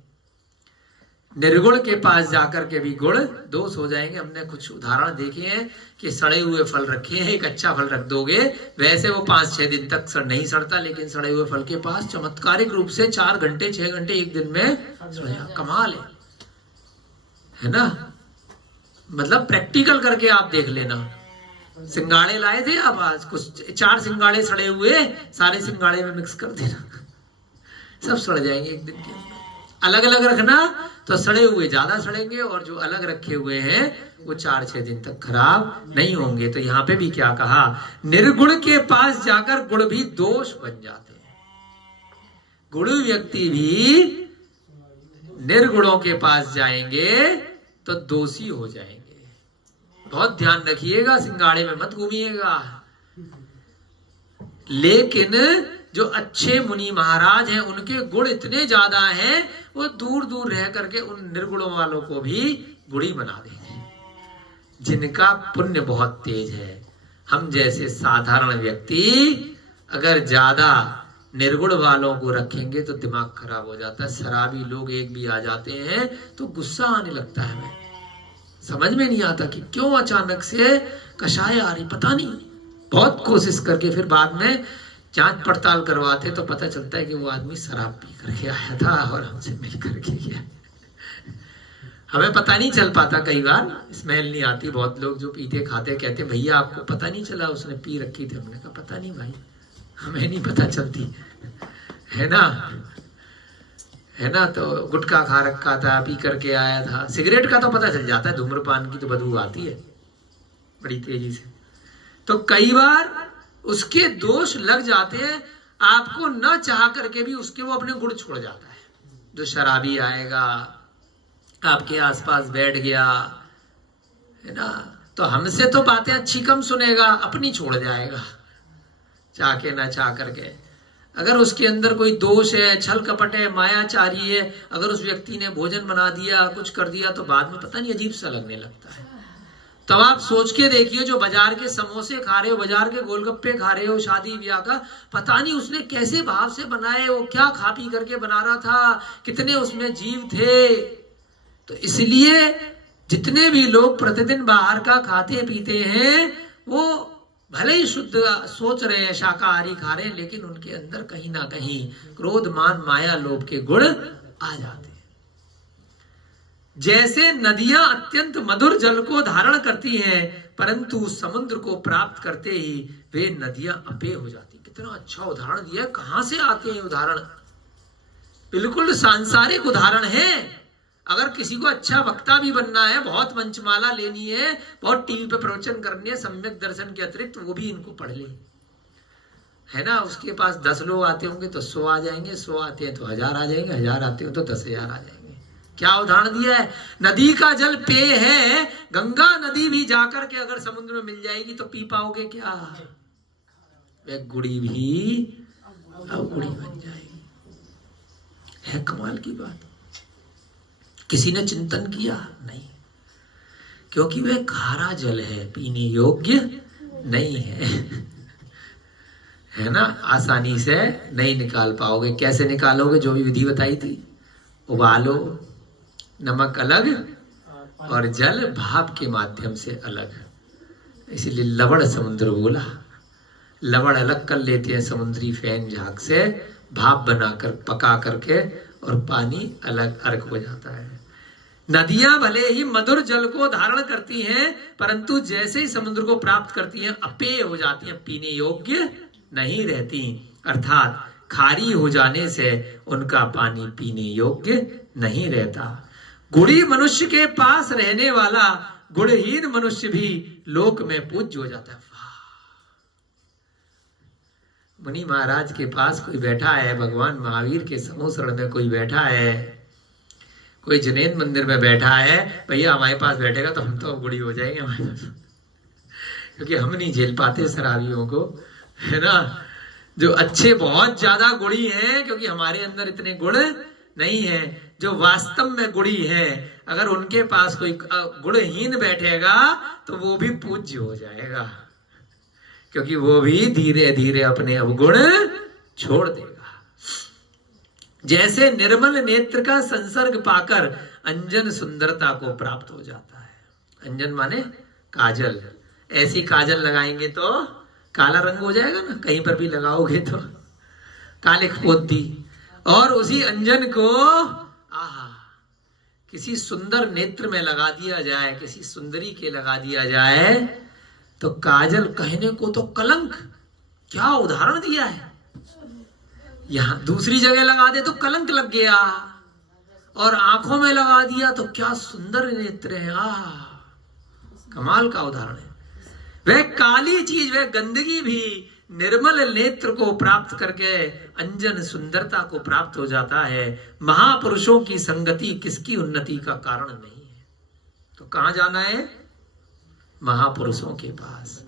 निर्गुण के पास जाकर के भी गुण दोष हो जाएंगे। हमने कुछ उदाहरण देखे हैं कि सड़े हुए फल रखे हैं, एक अच्छा फल रख दोगे, वैसे वो 5-6 दिन तक नहीं सड़ता, लेकिन सड़े हुए फल के पास चमत्कारिक रूप से 4 घंटे 6 घंटे एक दिन में सड़ेगा। कमाल है ना? मतलब प्रैक्टिकल करके आप देख लेना। सिंगाड़े लाए थे आप आज, कुछ 4 सिंगाड़े सड़े हुए, सारे सिंगाड़े में मिक्स कर देना, सब सड़ जाएंगे एक दिन के अंदर। अलग अलग रखना तो सड़े हुए ज्यादा सड़ेंगे और जो अलग रखे हुए हैं वो 4-6 दिन तक खराब नहीं होंगे। तो यहाँ पे भी क्या कहा? निर्गुण के पास जाकर गुण भी दोष बन जाते हैं। गुण व्यक्ति भी निर्गुणों के पास जाएंगे तो दोषी हो जाएंगे। बहुत ध्यान रखिएगा, सिंगाड़े में मत घूमिएगा। लेकिन जो अच्छे मुनि महाराज हैं उनके गुण इतने ज्यादा हैं, वो दूर दूर रह करके उन निर्गुणों वालों को भी गुणी बना देंगे, जिनका पुण्य बहुत तेज है। हम जैसे साधारण व्यक्ति अगर ज्यादा निर्गुण वालों को रखेंगे तो दिमाग खराब हो जाता है। शराबी लोग एक भी आ जाते हैं तो गुस्सा आने लगता है, हमें समझ में नहीं आता कि क्यों अचानक से कषाय आ रही, पता नहीं। बहुत कोशिश करके फिर बाद में जांच पड़ताल करवाते तो पता चलता है कि वो आदमी शराब पी करके आया था और हमसे मिल करके गया। हमें पता नहीं चल पाता, कई बार स्मेल नहीं आती। बहुत लोग जो पीते खाते कहते भैया आपको पता नहीं चला उसने पी रखी थी। हमने कहा पता नहीं भाई, हमें नहीं पता चलती, है ना, है ना। तो गुटखा खा रखा था, पी करके आया था। सिगरेट का तो पता चल जाता है, धूम्रपान की तो बदबू आती है बड़ी तेजी से। तो कई बार उसके दोष लग जाते हैं, आपको न चाह करके भी उसके वो अपने गुण छोड़ जाता है। जो शराबी आएगा आपके आसपास बैठ गया, है ना, तो हमसे तो बातें अच्छी कम सुनेगा, अपनी छोड़ जाएगा। चाह के ना चाह करके। अगर उसके अंदर कोई दोष है, छल कपट है, मायाचारी है, अगर उस व्यक्ति ने भोजन बना दिया, कुछ कर दिया, तो बाद में पता नहीं अजीब सा लगने लगता है। तब आप सोच के देखिए, जो बाजार के समोसे खा रहे हो, बाजार के गोलगप्पे खा रहे हो, शादी ब्याह का, पता नहीं उसने कैसे भाव से बनाए, वो क्या खा पी करके बना रहा था, कितने उसमें जीव थे। तो इसलिए जितने भी लोग प्रतिदिन बाहर का खाते पीते हैं, वो भले ही शुद्ध सोच रहे हैं, शाकाहारी खा रहे हैं, लेकिन उनके अंदर कहीं ना कहीं क्रोध, मान, माया, लोभ के गुण आ जाते हैं। जैसे नदियां अत्यंत मधुर जल को धारण करती हैं, परंतु समुद्र को प्राप्त करते ही वे नदियां अपेय हो जाती। कितना अच्छा उदाहरण दिया। कहां से आते हैं उदाहरण? बिल्कुल सांसारिक उदाहरण है। अगर किसी को अच्छा वक्ता भी बनना है, बहुत मंचमाला लेनी है, बहुत टीवी पे प्रवचन करनी है, सम्यक दर्शन के अतिरिक्त, वो भी इनको पढ़ ले, है ना। उसके पास 10 लोग आते होंगे तो 100 आ जाएंगे, 100 आते हैं तो 1000 आ जाएंगे, 1000 आते हो तो 10,000 आ जाएंगे। क्या उदाहरण दिया है। नदी का जल पेय है। गंगा नदी भी जाकर के अगर समुद्र में मिल जाएगी तो पी पाओगे क्या? वह गुड़ी भी अवगुड़ी बन जाएगी। है कमाल की बात। किसी ने चिंतन किया? नहीं, क्योंकि वह खारा जल है, पीने योग्य नहीं है। है ना। आसानी से नहीं निकाल पाओगे। कैसे निकालोगे? जो भी विधि बताई थी, उबालो, नमक अलग और जल भाप के माध्यम से अलग। इसीलिए लवण समुद्र बोला। लवण अलग कर लेते हैं समुद्री फैन झाग से, भाप बनाकर पका करके, और पानी अलग अर्क हो जाता है। नदियां भले ही मधुर जल को धारण करती हैं, परंतु जैसे ही समुद्र को प्राप्त करती हैं अपेय हो जाती हैं, पीने योग्य नहीं रहती। अर्थात खारी हो जाने से उनका पानी पीने योग्य नहीं रहता। गुणी मनुष्य के पास रहने वाला गुणहीन मनुष्य भी लोक में पूज्य हो जाता है। मुनि महाराज के पास कोई बैठा है, भगवान महावीर के समूह शरण में कोई बैठा है, कोई जैन मंदिर में बैठा है, भैया हमारे पास बैठेगा तो हम तो गुड़ी हो जाएंगे हमारे पास, क्योंकि हम नहीं झेल पाते शराबियों को, है ना। जो अच्छे बहुत ज्यादा गुड़ी हैं, क्योंकि हमारे अंदर इतने गुण नहीं है। जो वास्तव में गुड़ी है, अगर उनके पास कोई गुणहीन बैठेगा तो वो भी पूज्य हो जाएगा, क्योंकि वो भी धीरे धीरे अपने अवगुण छोड़ देगा। जैसे निर्मल नेत्र का संसर्ग पाकर अंजन सुंदरता को प्राप्त हो जाता है। अंजन माने काजल। ऐसी काजल लगाएंगे तो काला रंग हो जाएगा ना, कहीं पर भी लगाओगे तो काले पोती। और उसी अंजन को किसी सुंदर नेत्र में लगा दिया जाए, किसी सुंदरी के लगा दिया जाए, तो काजल कहने को तो कलंक। क्या उदाहरण दिया है। यहां दूसरी जगह लगा दे तो कलंक लग गया, और आंखों में लगा दिया तो क्या सुंदर नेत्र है। कमाल का उदाहरण है। वह काली चीज, वह गंदगी भी निर्मल नेत्र को प्राप्त करके अंजन सुंदरता को प्राप्त हो जाता है। महापुरुषों की संगति किसकी उन्नति का कारण नहीं है। तो कहां जाना है? महापुरुषों के पास।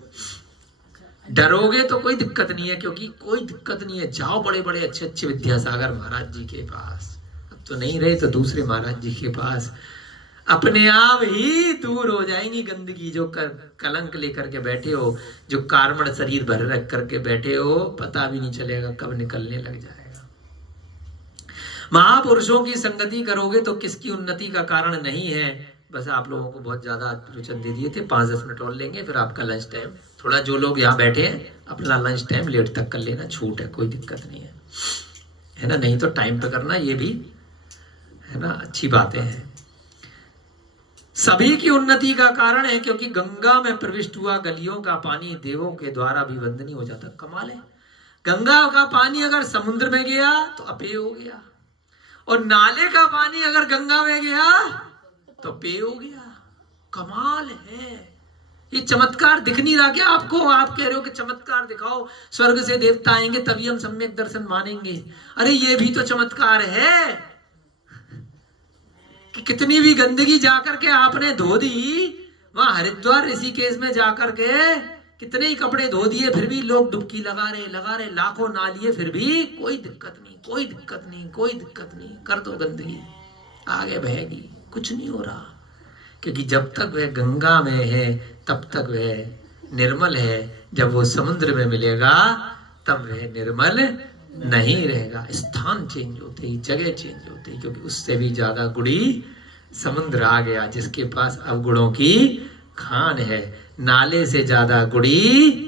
डरोगे तो कोई दिक्कत नहीं है, क्योंकि कोई दिक्कत नहीं है। जाओ बड़े बड़े अच्छे अच्छे विद्यासागर महाराज जी के पास, अब तो नहीं रहे तो दूसरे महाराज जी के पास। अपने आप ही दूर हो जाएंगी गंदगी। जो कलंक लेकर के बैठे हो, जो कार्मण शरीर भर रख करके बैठे हो, पता भी नहीं चलेगा कब निकलने लग जाएगा। महापुरुषों की संगति करोगे तो किसकी उन्नति का कारण नहीं है। बस आप लोगों को बहुत ज्यादा प्रवचन दे दिए थे, 5-10 मिनट और लेंगे, फिर आपका लंच टाइम। थोड़ा जो लोग यहाँ बैठे हैं अपना लंच टाइम लेट तक कर लेना, छूट है, कोई दिक्कत नहीं है ना। नहीं तो टाइम पे करना, ये भी है ना, अच्छी बातें हैं। सभी की उन्नति का कारण है, क्योंकि गंगा में प्रविष्ट हुआ गलियों का पानी देवों के द्वारा भी वंदनीय हो जाता। कमाल है। गंगा का पानी अगर समुद्र में गया तो अपेय हो गया, और नाले का पानी अगर गंगा में गया तो पेय हो गया। कमाल है। ये चमत्कार दिख नहीं रहा क्या आपको? आप कह रहे हो कि चमत्कार दिखाओ, स्वर्ग से देवता आएंगे तभी हम सम्यक दर्शन मानेंगे। अरे ये भी तो चमत्कार है कि कितनी भी गंदगी जाकर के आपने धो दी। वहां हरिद्वार ऋषिकेश में जाकर के कितने ही कपड़े धो दिए फिर भी लोग डुबकी लगा रहे, लाखों नहा लिए फिर भी कोई दिक्कत नहीं, कोई दिक्कत नहीं, कोई दिक्कत नहीं। कर दो गंदगी, आगे बहेगी, कुछ नहीं हो रहा। क्योंकि जब तक वह गंगा में है तब तक वह निर्मल है, जब वो समुद्र में मिलेगा तब वह निर्मल नहीं रहेगा। स्थान चेंज होते ही, जगह चेंज होते ही, क्योंकि उससे भी ज्यादा गुड़ी समुद्र आ गया, जिसके पास अवगुणों की खान है। नाले से ज्यादा गुड़ी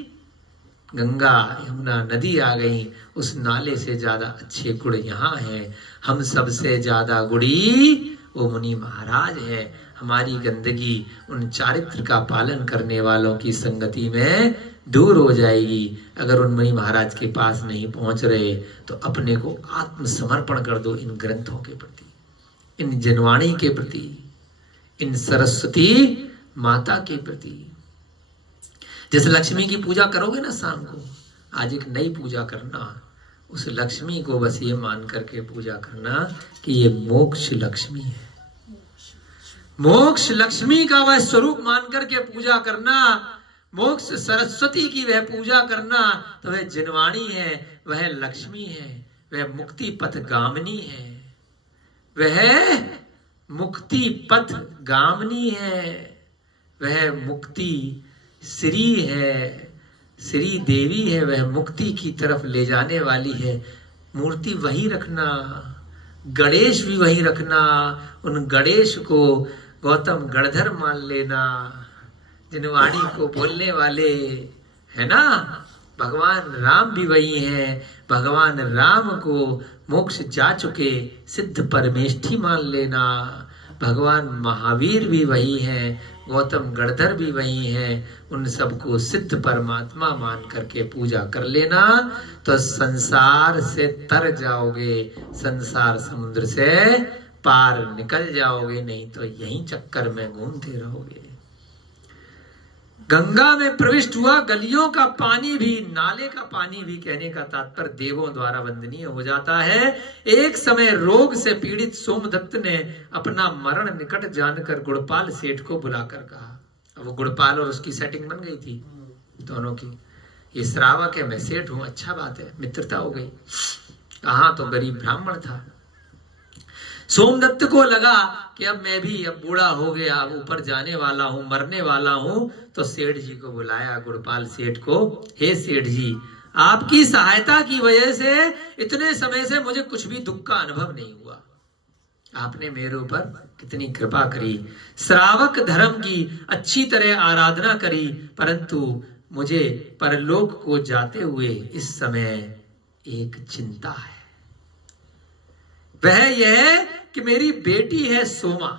गंगा यमुना नदी आ गई, उस नाले से ज्यादा अच्छे गुण यहाँ हैं। हम सबसे ज्यादा गुड़ी वो मुनि महाराज है। हमारी गंदगी उन चारित्र का पालन करने वालों की संगति में दूर हो जाएगी। अगर उन मुनि महाराज के पास नहीं पहुंच रहे तो अपने को आत्मसमर्पण कर दो इन ग्रंथों के प्रति, इन जनवाणी के प्रति, इन सरस्वती माता के प्रति। जैसे लक्ष्मी की पूजा करोगे ना शाम को, आज एक नई पूजा करना, उस लक्ष्मी को बस ये मान करके पूजा करना कि ये मोक्ष लक्ष्मी है। मोक्ष लक्ष्मी का वह स्वरूप मान करके पूजा करना, मोक्ष सरस्वती की वह पूजा करना, तो वह जिनवाणी है, वह लक्ष्मी है, वह मुक्ति पथ गामिनी है, वह मुक्ति पथ गामिनी है, वह मुक्ति श्री है, श्री देवी है, वह मुक्ति की तरफ ले जाने वाली है। मूर्ति वही रखना, गणेश भी वही रखना, उन गणेश को गौतम गणधर मान लेना, जिनवाणी को बोलने वाले है ना। भगवान राम भी वही हैं, भगवान राम को मोक्ष जा चुके सिद्ध परमेष्ठी मान लेना। भगवान महावीर भी वही हैं, गौतम गणधर भी वही हैं, उन सबको सिद्ध परमात्मा मान करके पूजा कर लेना, तो संसार से तर जाओगे, संसार समुद्र से पार निकल जाओगे, नहीं तो यहीं चक्कर में घूमते रहोगे। गंगा में प्रविष्ट हुआ गलियों का पानी भी, नाले का पानी भी, कहने का तात्पर्य देवों द्वारा वंदनीय हो जाता है। एक समय रोग से पीड़ित सोमदत्त ने अपना मरण निकट जानकर गुड़पाल सेठ को बुलाकर कहा। अब वो गुड़पाल और उसकी सेटिंग बन गई थी दोनों की। ये श्रावक है, मैं सेठ हूं, अच्छा बात है, मित्रता हो गई। कहा तो गरीब ब्राह्मण था। सोमदत्त को लगा कि अब मैं भी अब बूढ़ा हो गया, अब ऊपर जाने वाला हूं, मरने वाला हूं, तो सेठ जी को बुलाया, गुड़पाल सेठ को। हे सेठ जी, आपकी सहायता की वजह से इतने समय से मुझे कुछ भी दुख का अनुभव नहीं हुआ। आपने मेरे ऊपर कितनी कृपा करी, श्रावक धर्म की अच्छी तरह आराधना करी, परंतु मुझे परलोक को जाते हुए इस समय एक चिंता है। वह यह कि मेरी बेटी है सोमा,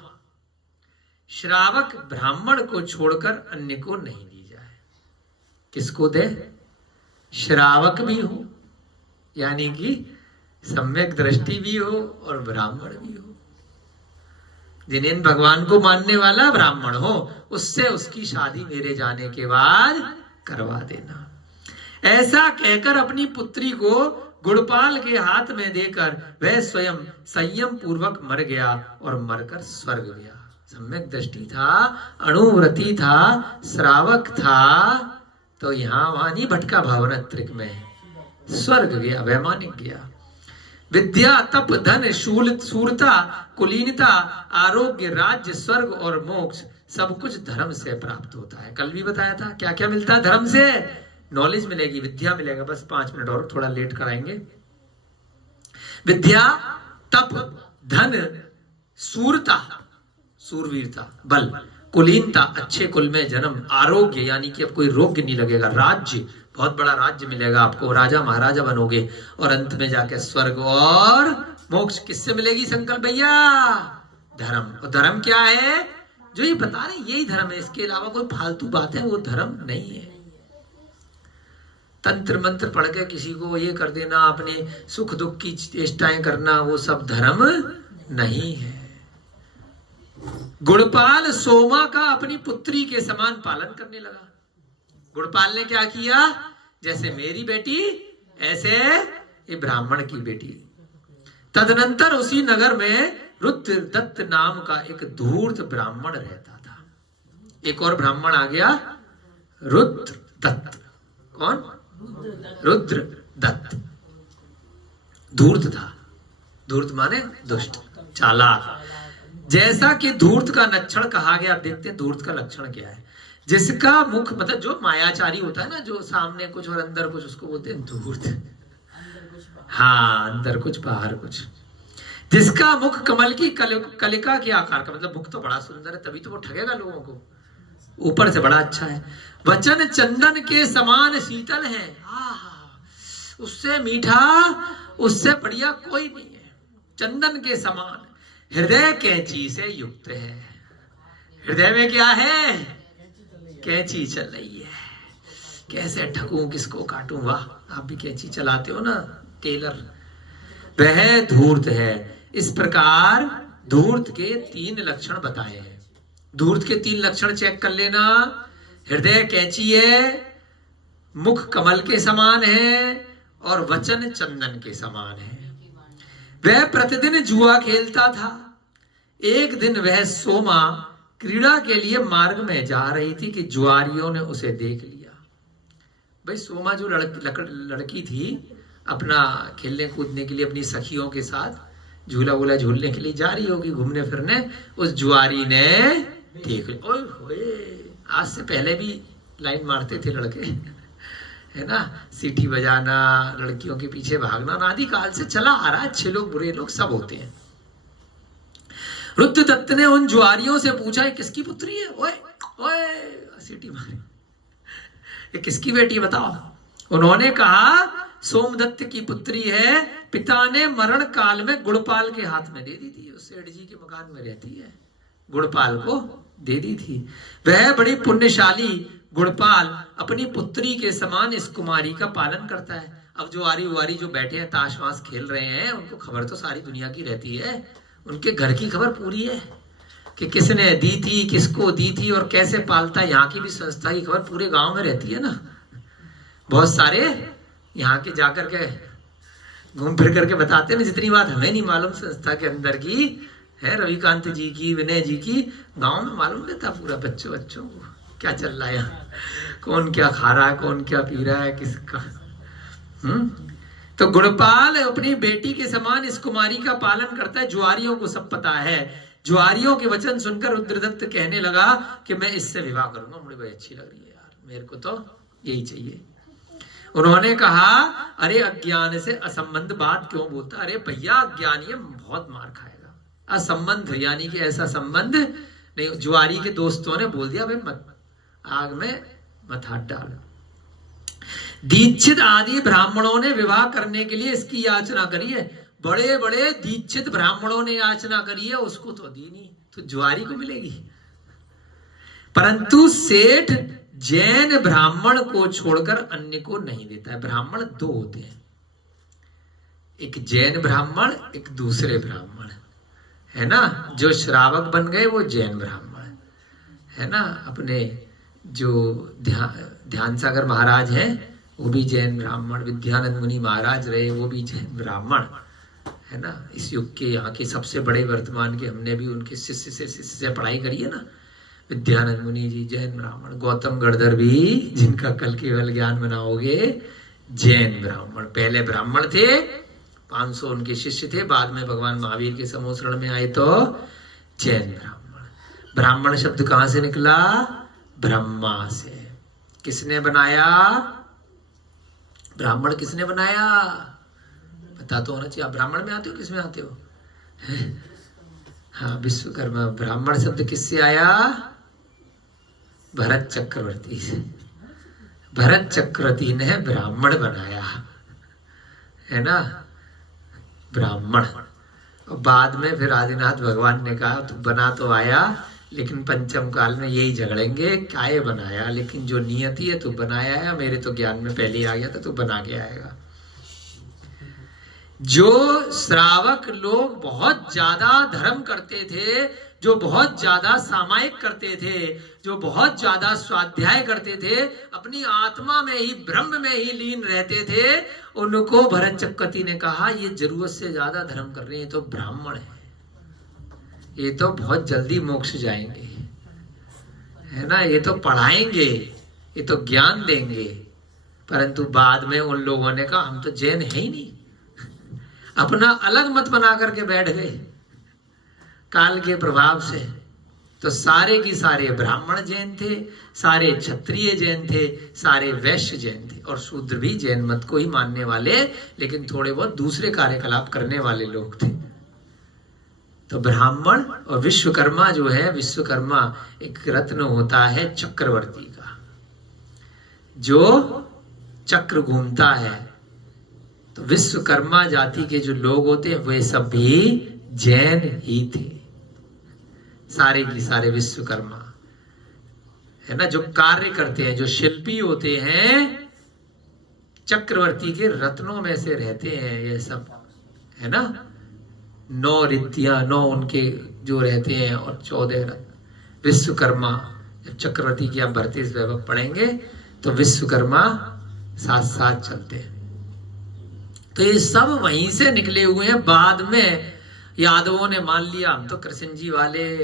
श्रावक ब्राह्मण को छोड़कर अन्य को नहीं दी जाए। किसको दे? श्रावक भी हो, यानी कि सम्यक दृष्टि भी हो और ब्राह्मण भी हो, जिन्हें भगवान को मानने वाला ब्राह्मण हो, उससे उसकी शादी मेरे जाने के बाद करवा देना। ऐसा कहकर अपनी पुत्री को गुड़पाल के हाथ में देकर वह स्वयं संयम पूर्वक मर गया और मरकर स्वर्ग गया। सम्यक दृष्टि था, अणुव्रती था, श्रावक था, तो यहाँ वहां नहीं भटका भावनात्रिक में, स्वर्ग गया, वैमानिक गया। विद्या, तप, धन, शूरता, कुलीनता, आरोग्य, राज्य, स्वर्ग और मोक्ष सब कुछ धर्म से प्राप्त होता है। कल भी बताया था क्या क्या मिलता है धर्म से। नॉलेज मिलेगी, विद्या मिलेगा। बस 5 मिनट और थोड़ा लेट कराएंगे। विद्या, तप, धन, शूरता, शूरवीरता, बल, कुलीनता, अच्छे कुल में जन्म, आरोग्य यानी कि अब कोई रोग नहीं लगेगा, राज्य, बहुत बड़ा राज्य मिलेगा आपको, राजा महाराजा बनोगे, और अंत में जाके स्वर्ग और मोक्ष। किससे मिलेगी संकल्प भैया? धर्म। और धर्म क्या है? जो ये बता रहे यही धर्म है, इसके अलावा कोई फालतू बात है वो धर्म नहीं है। तंत्र मंत्र पढ़ के किसी को ये कर देना, अपने सुख दुख की चेष्टाएं करना, वो सब धर्म नहीं है। गुड़पाल सोमा का अपनी पुत्री के समान पालन करने लगा। गुड़पाल ने क्या किया? जैसे मेरी बेटी ऐसे ये ब्राह्मण की बेटी। तदनंतर उसी नगर में रुद्रदत्त नाम का एक धूर्त ब्राह्मण रहता था। एक और ब्राह्मण आ गया, रुद्रदत्त। दत्त। कौन? रुद्र दत्त। धूर्त था। धूर्त माने दुष्ट, चालाक। जैसा कि धूर्त का लक्षण कहा गया, देखते हैं धूर्त का लक्षण क्या है। जिसका मुख, मतलब जो मायाचारी होता है ना, जो सामने कुछ और अंदर कुछ, उसको बोलते हैं धूर्त। हाँ, अंदर कुछ बाहर कुछ। जिसका मुख कमल की कलिका के आकार का, मतलब मुख तो बड़ा सुंदर है, तभी तो वो ठगेगा लोगों को, ऊपर से बड़ा अच्छा है। वचन चंदन के समान शीतल है, उससे मीठा, उससे बढ़िया कोई नहीं है। चंदन के समान, हृदय कैंची से युक्त है। हृदय में क्या है? कैंची चल रही है। कैसे ठगूं, किसको काटूं। वाह, आप भी कैंची चलाते हो ना, टेलर। वह धूर्त है। इस प्रकार धूर्त के 3 लक्षण बताए हैं। धूर्त के 3 लक्षण चेक कर लेना। हृदय कैंची है, मुख कमल के समान है, और वचन चंदन के समान है। वह प्रतिदिन जुआ खेलता था। एक दिन वह सोमा क्रीड़ा के लिए मार्ग में जा रही थी कि जुआरियों ने उसे देख लिया। भाई सोमा जो लड़की थी, अपना खेलने कूदने के लिए अपनी सखियों के साथ झूला वूला झूलने के लिए जा रही होगी, घूमने फिरने। उस जुआरी ने देख लिया। ओए होए, आज से पहले भी लाइन मारते थे लड़के, है ना, सीटी बजाना, लड़कियों के पीछे भागना, आदि काल से चला आ रहा है। अच्छे लोग बुरे लोग सब होते हैं। रुद्र दत्त ने उन जुआरियों से पूछा, ये किसकी पुत्री है? ओए ओए, सीटी मारे, ये किसकी बेटी बताओ? उन्होंने कहा सोमदत्त की पुत्री है। पिता ने मरण काल में गुड़पाल के हाथ में दे दी थी। उस सेठ जी के मकान में रहती है, गुड़पाल को दे दी थी। वह बड़ी पुण्यशाली गुड़पाल अपनी पुत्री के समान इस कुमारी का पालन करता है। अब जो आरी वारी जो बैठे हैं ताश वाश खेल रहे हैं, उनको खबर तो सारी दुनिया की रहती है। उनके घर की खबर पूरी है कि किसने दी थी, किसको दी थी और कैसे पालता है। यहाँ की भी संस्था की खबर पूरे गांव में रहती है ना। बहुत सारे यहाँ के जाकर के घूम फिर करके बताते हैं ना, जितनी बात हमें नहीं मालूम संस्था के अंदर की है, रविकांत जी की, विनय जी की, गांव में मालूम रहता पूरा। बच्चों को क्या चल रहा है यहाँ, कौन क्या खा रहा है, कौन क्या पी रहा है, किसका। तो गुड़पाल अपनी बेटी के समान इस कुमारी का पालन करता है। जुआरियों को सब पता है। जुआरियों के वचन सुनकर रुद्रदत्त कहने लगा कि मैं इससे विवाह करूंगा, मुझे बड़ी अच्छी लग रही है यार, मेरे को तो यही चाहिए। उन्होंने कहा, अरे अज्ञान से असंबंध बात क्यों बोलता? अरे भैया, अज्ञानी बहुत मार खाएगा। असंबंध यानी कि ऐसा संबंध नहीं। जुआरी के दोस्तों ने बोल दिया, भाई मत, आग में मत हाथ डाल। दीक्षित आदि ब्राह्मणों ने विवाह करने के लिए इसकी याचना करी है। बड़े बड़े दीक्षित ब्राह्मणों ने याचना करी है, उसको तो दी नहीं, तो जुआरी को मिलेगी। परंतु सेठ जैन ब्राह्मण को छोड़कर अन्य को नहीं देता है। ब्राह्मण 2 होते हैं, एक जैन ब्राह्मण, एक दूसरे ब्राह्मण, है ना। जो श्रावक बन गए वो जैन ब्राह्मण है ना। अपने जो ध्यान सागर महाराज हैं वो भी जैन ब्राह्मण, विद्यानंद मुनि महाराज रहे वो भी जैन ब्राह्मण, है ना। इस युग के यहाँ के सबसे बड़े वर्तमान के, हमने भी उनके शिष्य से पढ़ाई करी है ना। विद्यानंद मुनि जी जैन ब्राह्मण, गौतम गढ़धर भी, जिनका कल केवल ज्ञान बनाओगे, जैन ब्राह्मण। पहले ब्राह्मण थे, 500 उनके शिष्य थे, बाद में भगवान महावीर के समोसरण में आए तो जैन ब्राह्मण। ब्राह्मण शब्द कहां से निकला? ब्रह्मा से। किसने बनाया ब्राह्मण? किसने बनाया? पता तो होना चाहिए। आप ब्राह्मण में आते हो, किस में आते हो? हाँ, विश्वकर्मा। ब्राह्मण शब्द किससे आया? भरत चक्रवर्ती से। भरत चक्रवर्ती ने ब्राह्मण बनाया, है ना, ब्राह्मण। और बाद में फिर आदिनाथ भगवान ने कहा, तू बना तो आया, लेकिन पंचम काल में यही झगड़ेंगे, क्या ये बनाया, लेकिन जो नियति है तू बनाया है, मेरे तो ज्ञान में पहले ही आ गया था, तू बना के आएगा। जो श्रावक लोग बहुत ज्यादा धर्म करते थे, जो बहुत ज्यादा सामायिक करते थे, जो बहुत ज्यादा स्वाध्याय करते थे, अपनी आत्मा में ही, ब्रह्म में ही लीन रहते थे, उनको भरत चक्रवर्ती ने कहा, ये जरूरत से ज्यादा धर्म कर रहे हैं, तो ब्राह्मण है, ये तो बहुत जल्दी मोक्ष जाएंगे, है ना, ये तो पढ़ाएंगे, ये तो ज्ञान देंगे। परंतु बाद में उन लोगों ने कहा हम तो जैन है ही नहीं, अपना अलग मत बना करके बैठ गए काल के प्रभाव से। तो सारे की सारे ब्राह्मण जैन थे, सारे क्षत्रिय जैन थे, सारे वैश्य जैन थे, और शूद्र भी जैन मत को ही मानने वाले, लेकिन थोड़े बहुत दूसरे कार्यकलाप करने वाले लोग थे। तो ब्राह्मण और विश्वकर्मा जो है, विश्वकर्मा एक रत्न होता है चक्रवर्ती का, जो चक्र घूमता है। तो विश्वकर्मा जाति के जो लोग होते हैं वे सब भी जैन ही थे, सारे की सारे विश्वकर्मा है ना, जो कार्य करते हैं, जो शिल्पी होते हैं, चक्रवर्ती के रत्नों में से रहते हैं ये सब, है ना। 9 रिद्धियां, 9 उनके जो रहते हैं, और 14 रत्न विश्वकर्मा। जब चक्रवर्ती की आप भर्ती वैभव पढ़ेंगे तो विश्वकर्मा साथ साथ चलते हैं। तो ये सब वहीं से निकले हुए हैं। बाद में यादवों ने मान लिया हम तो कृष्ण जी वाले,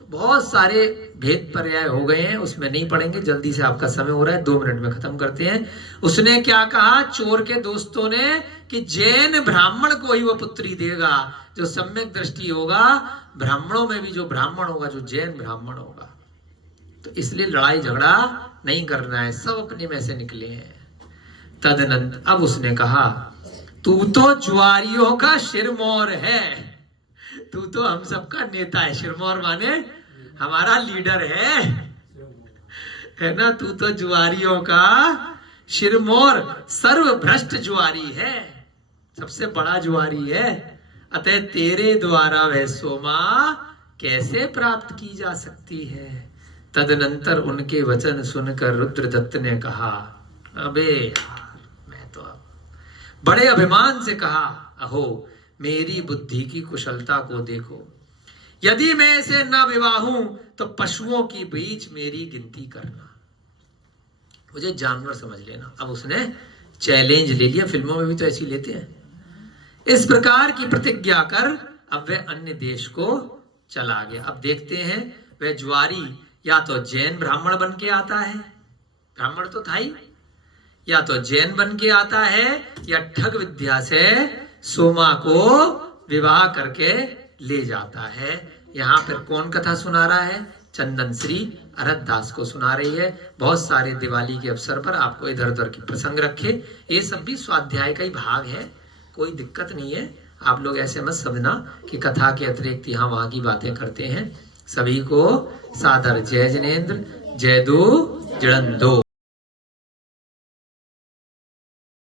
तो बहुत सारे भेद पर्याय हो गए हैं, उसमें नहीं पढ़ेंगे, जल्दी से आपका समय हो रहा है, 2 मिनट में खत्म करते हैं। उसने क्या कहा चोर के दोस्तों ने, कि जैन ब्राह्मण को ही वो पुत्री देगा जो सम्यक दृष्टि होगा, ब्राह्मणों में भी जो ब्राह्मण होगा, जो जैन ब्राह्मण होगा। तो इसलिए लड़ाई झगड़ा नहीं करना है, सब अपने में से निकले हैं। तदनंतर अब उसने कहा तू तो जुआरियों का शिरमौर है, तू तो हम सबका नेता है। शिरमौर माने हमारा लीडर है ना। तू तो जुआरियों का शिरमौर, सर्वभ्रष्ट जुआरी है, सबसे बड़ा जुआरी है। अतः तेरे द्वारा वह सोमा कैसे प्राप्त की जा सकती है। तदनंतर उनके वचन सुनकर रुद्रदत्त ने कहा, अबे यार, मैं तो बड़े अभिमान से कहा, अहो मेरी बुद्धि की कुशलता को देखो, यदि मैं ऐसे न विवाहूं तो पशुओं की बीच मेरी गिनती करना, मुझे जानवर समझ लेना। अब उसने चैलेंज ले लिया, फिल्मों में भी तो ऐसी लेते हैं। इस प्रकार की प्रतिज्ञा कर अब वह अन्य देश को चला गया। अब देखते हैं वह जुआरी या तो जैन ब्राह्मण बन के आता है, ब्राह्मण तो था ही, या तो जैन बन के आता है, या ठग विद्या से सोमा को विवाह करके ले जाता है। यहाँ पर कौन कथा सुना रहा है? चंदन श्री अरत दास को सुना रही है। बहुत सारे दिवाली के अवसर पर आपको इधर उधर के प्रसंग रखे, ये सब भी स्वाध्याय का ही भाग है, कोई दिक्कत नहीं है। आप लोग ऐसे मत समझना कि कथा के अतिरिक्त यहाँ वहां की बातें करते हैं। सभी को सादर जय जिनेन्द्र, जय दो जड़न दो।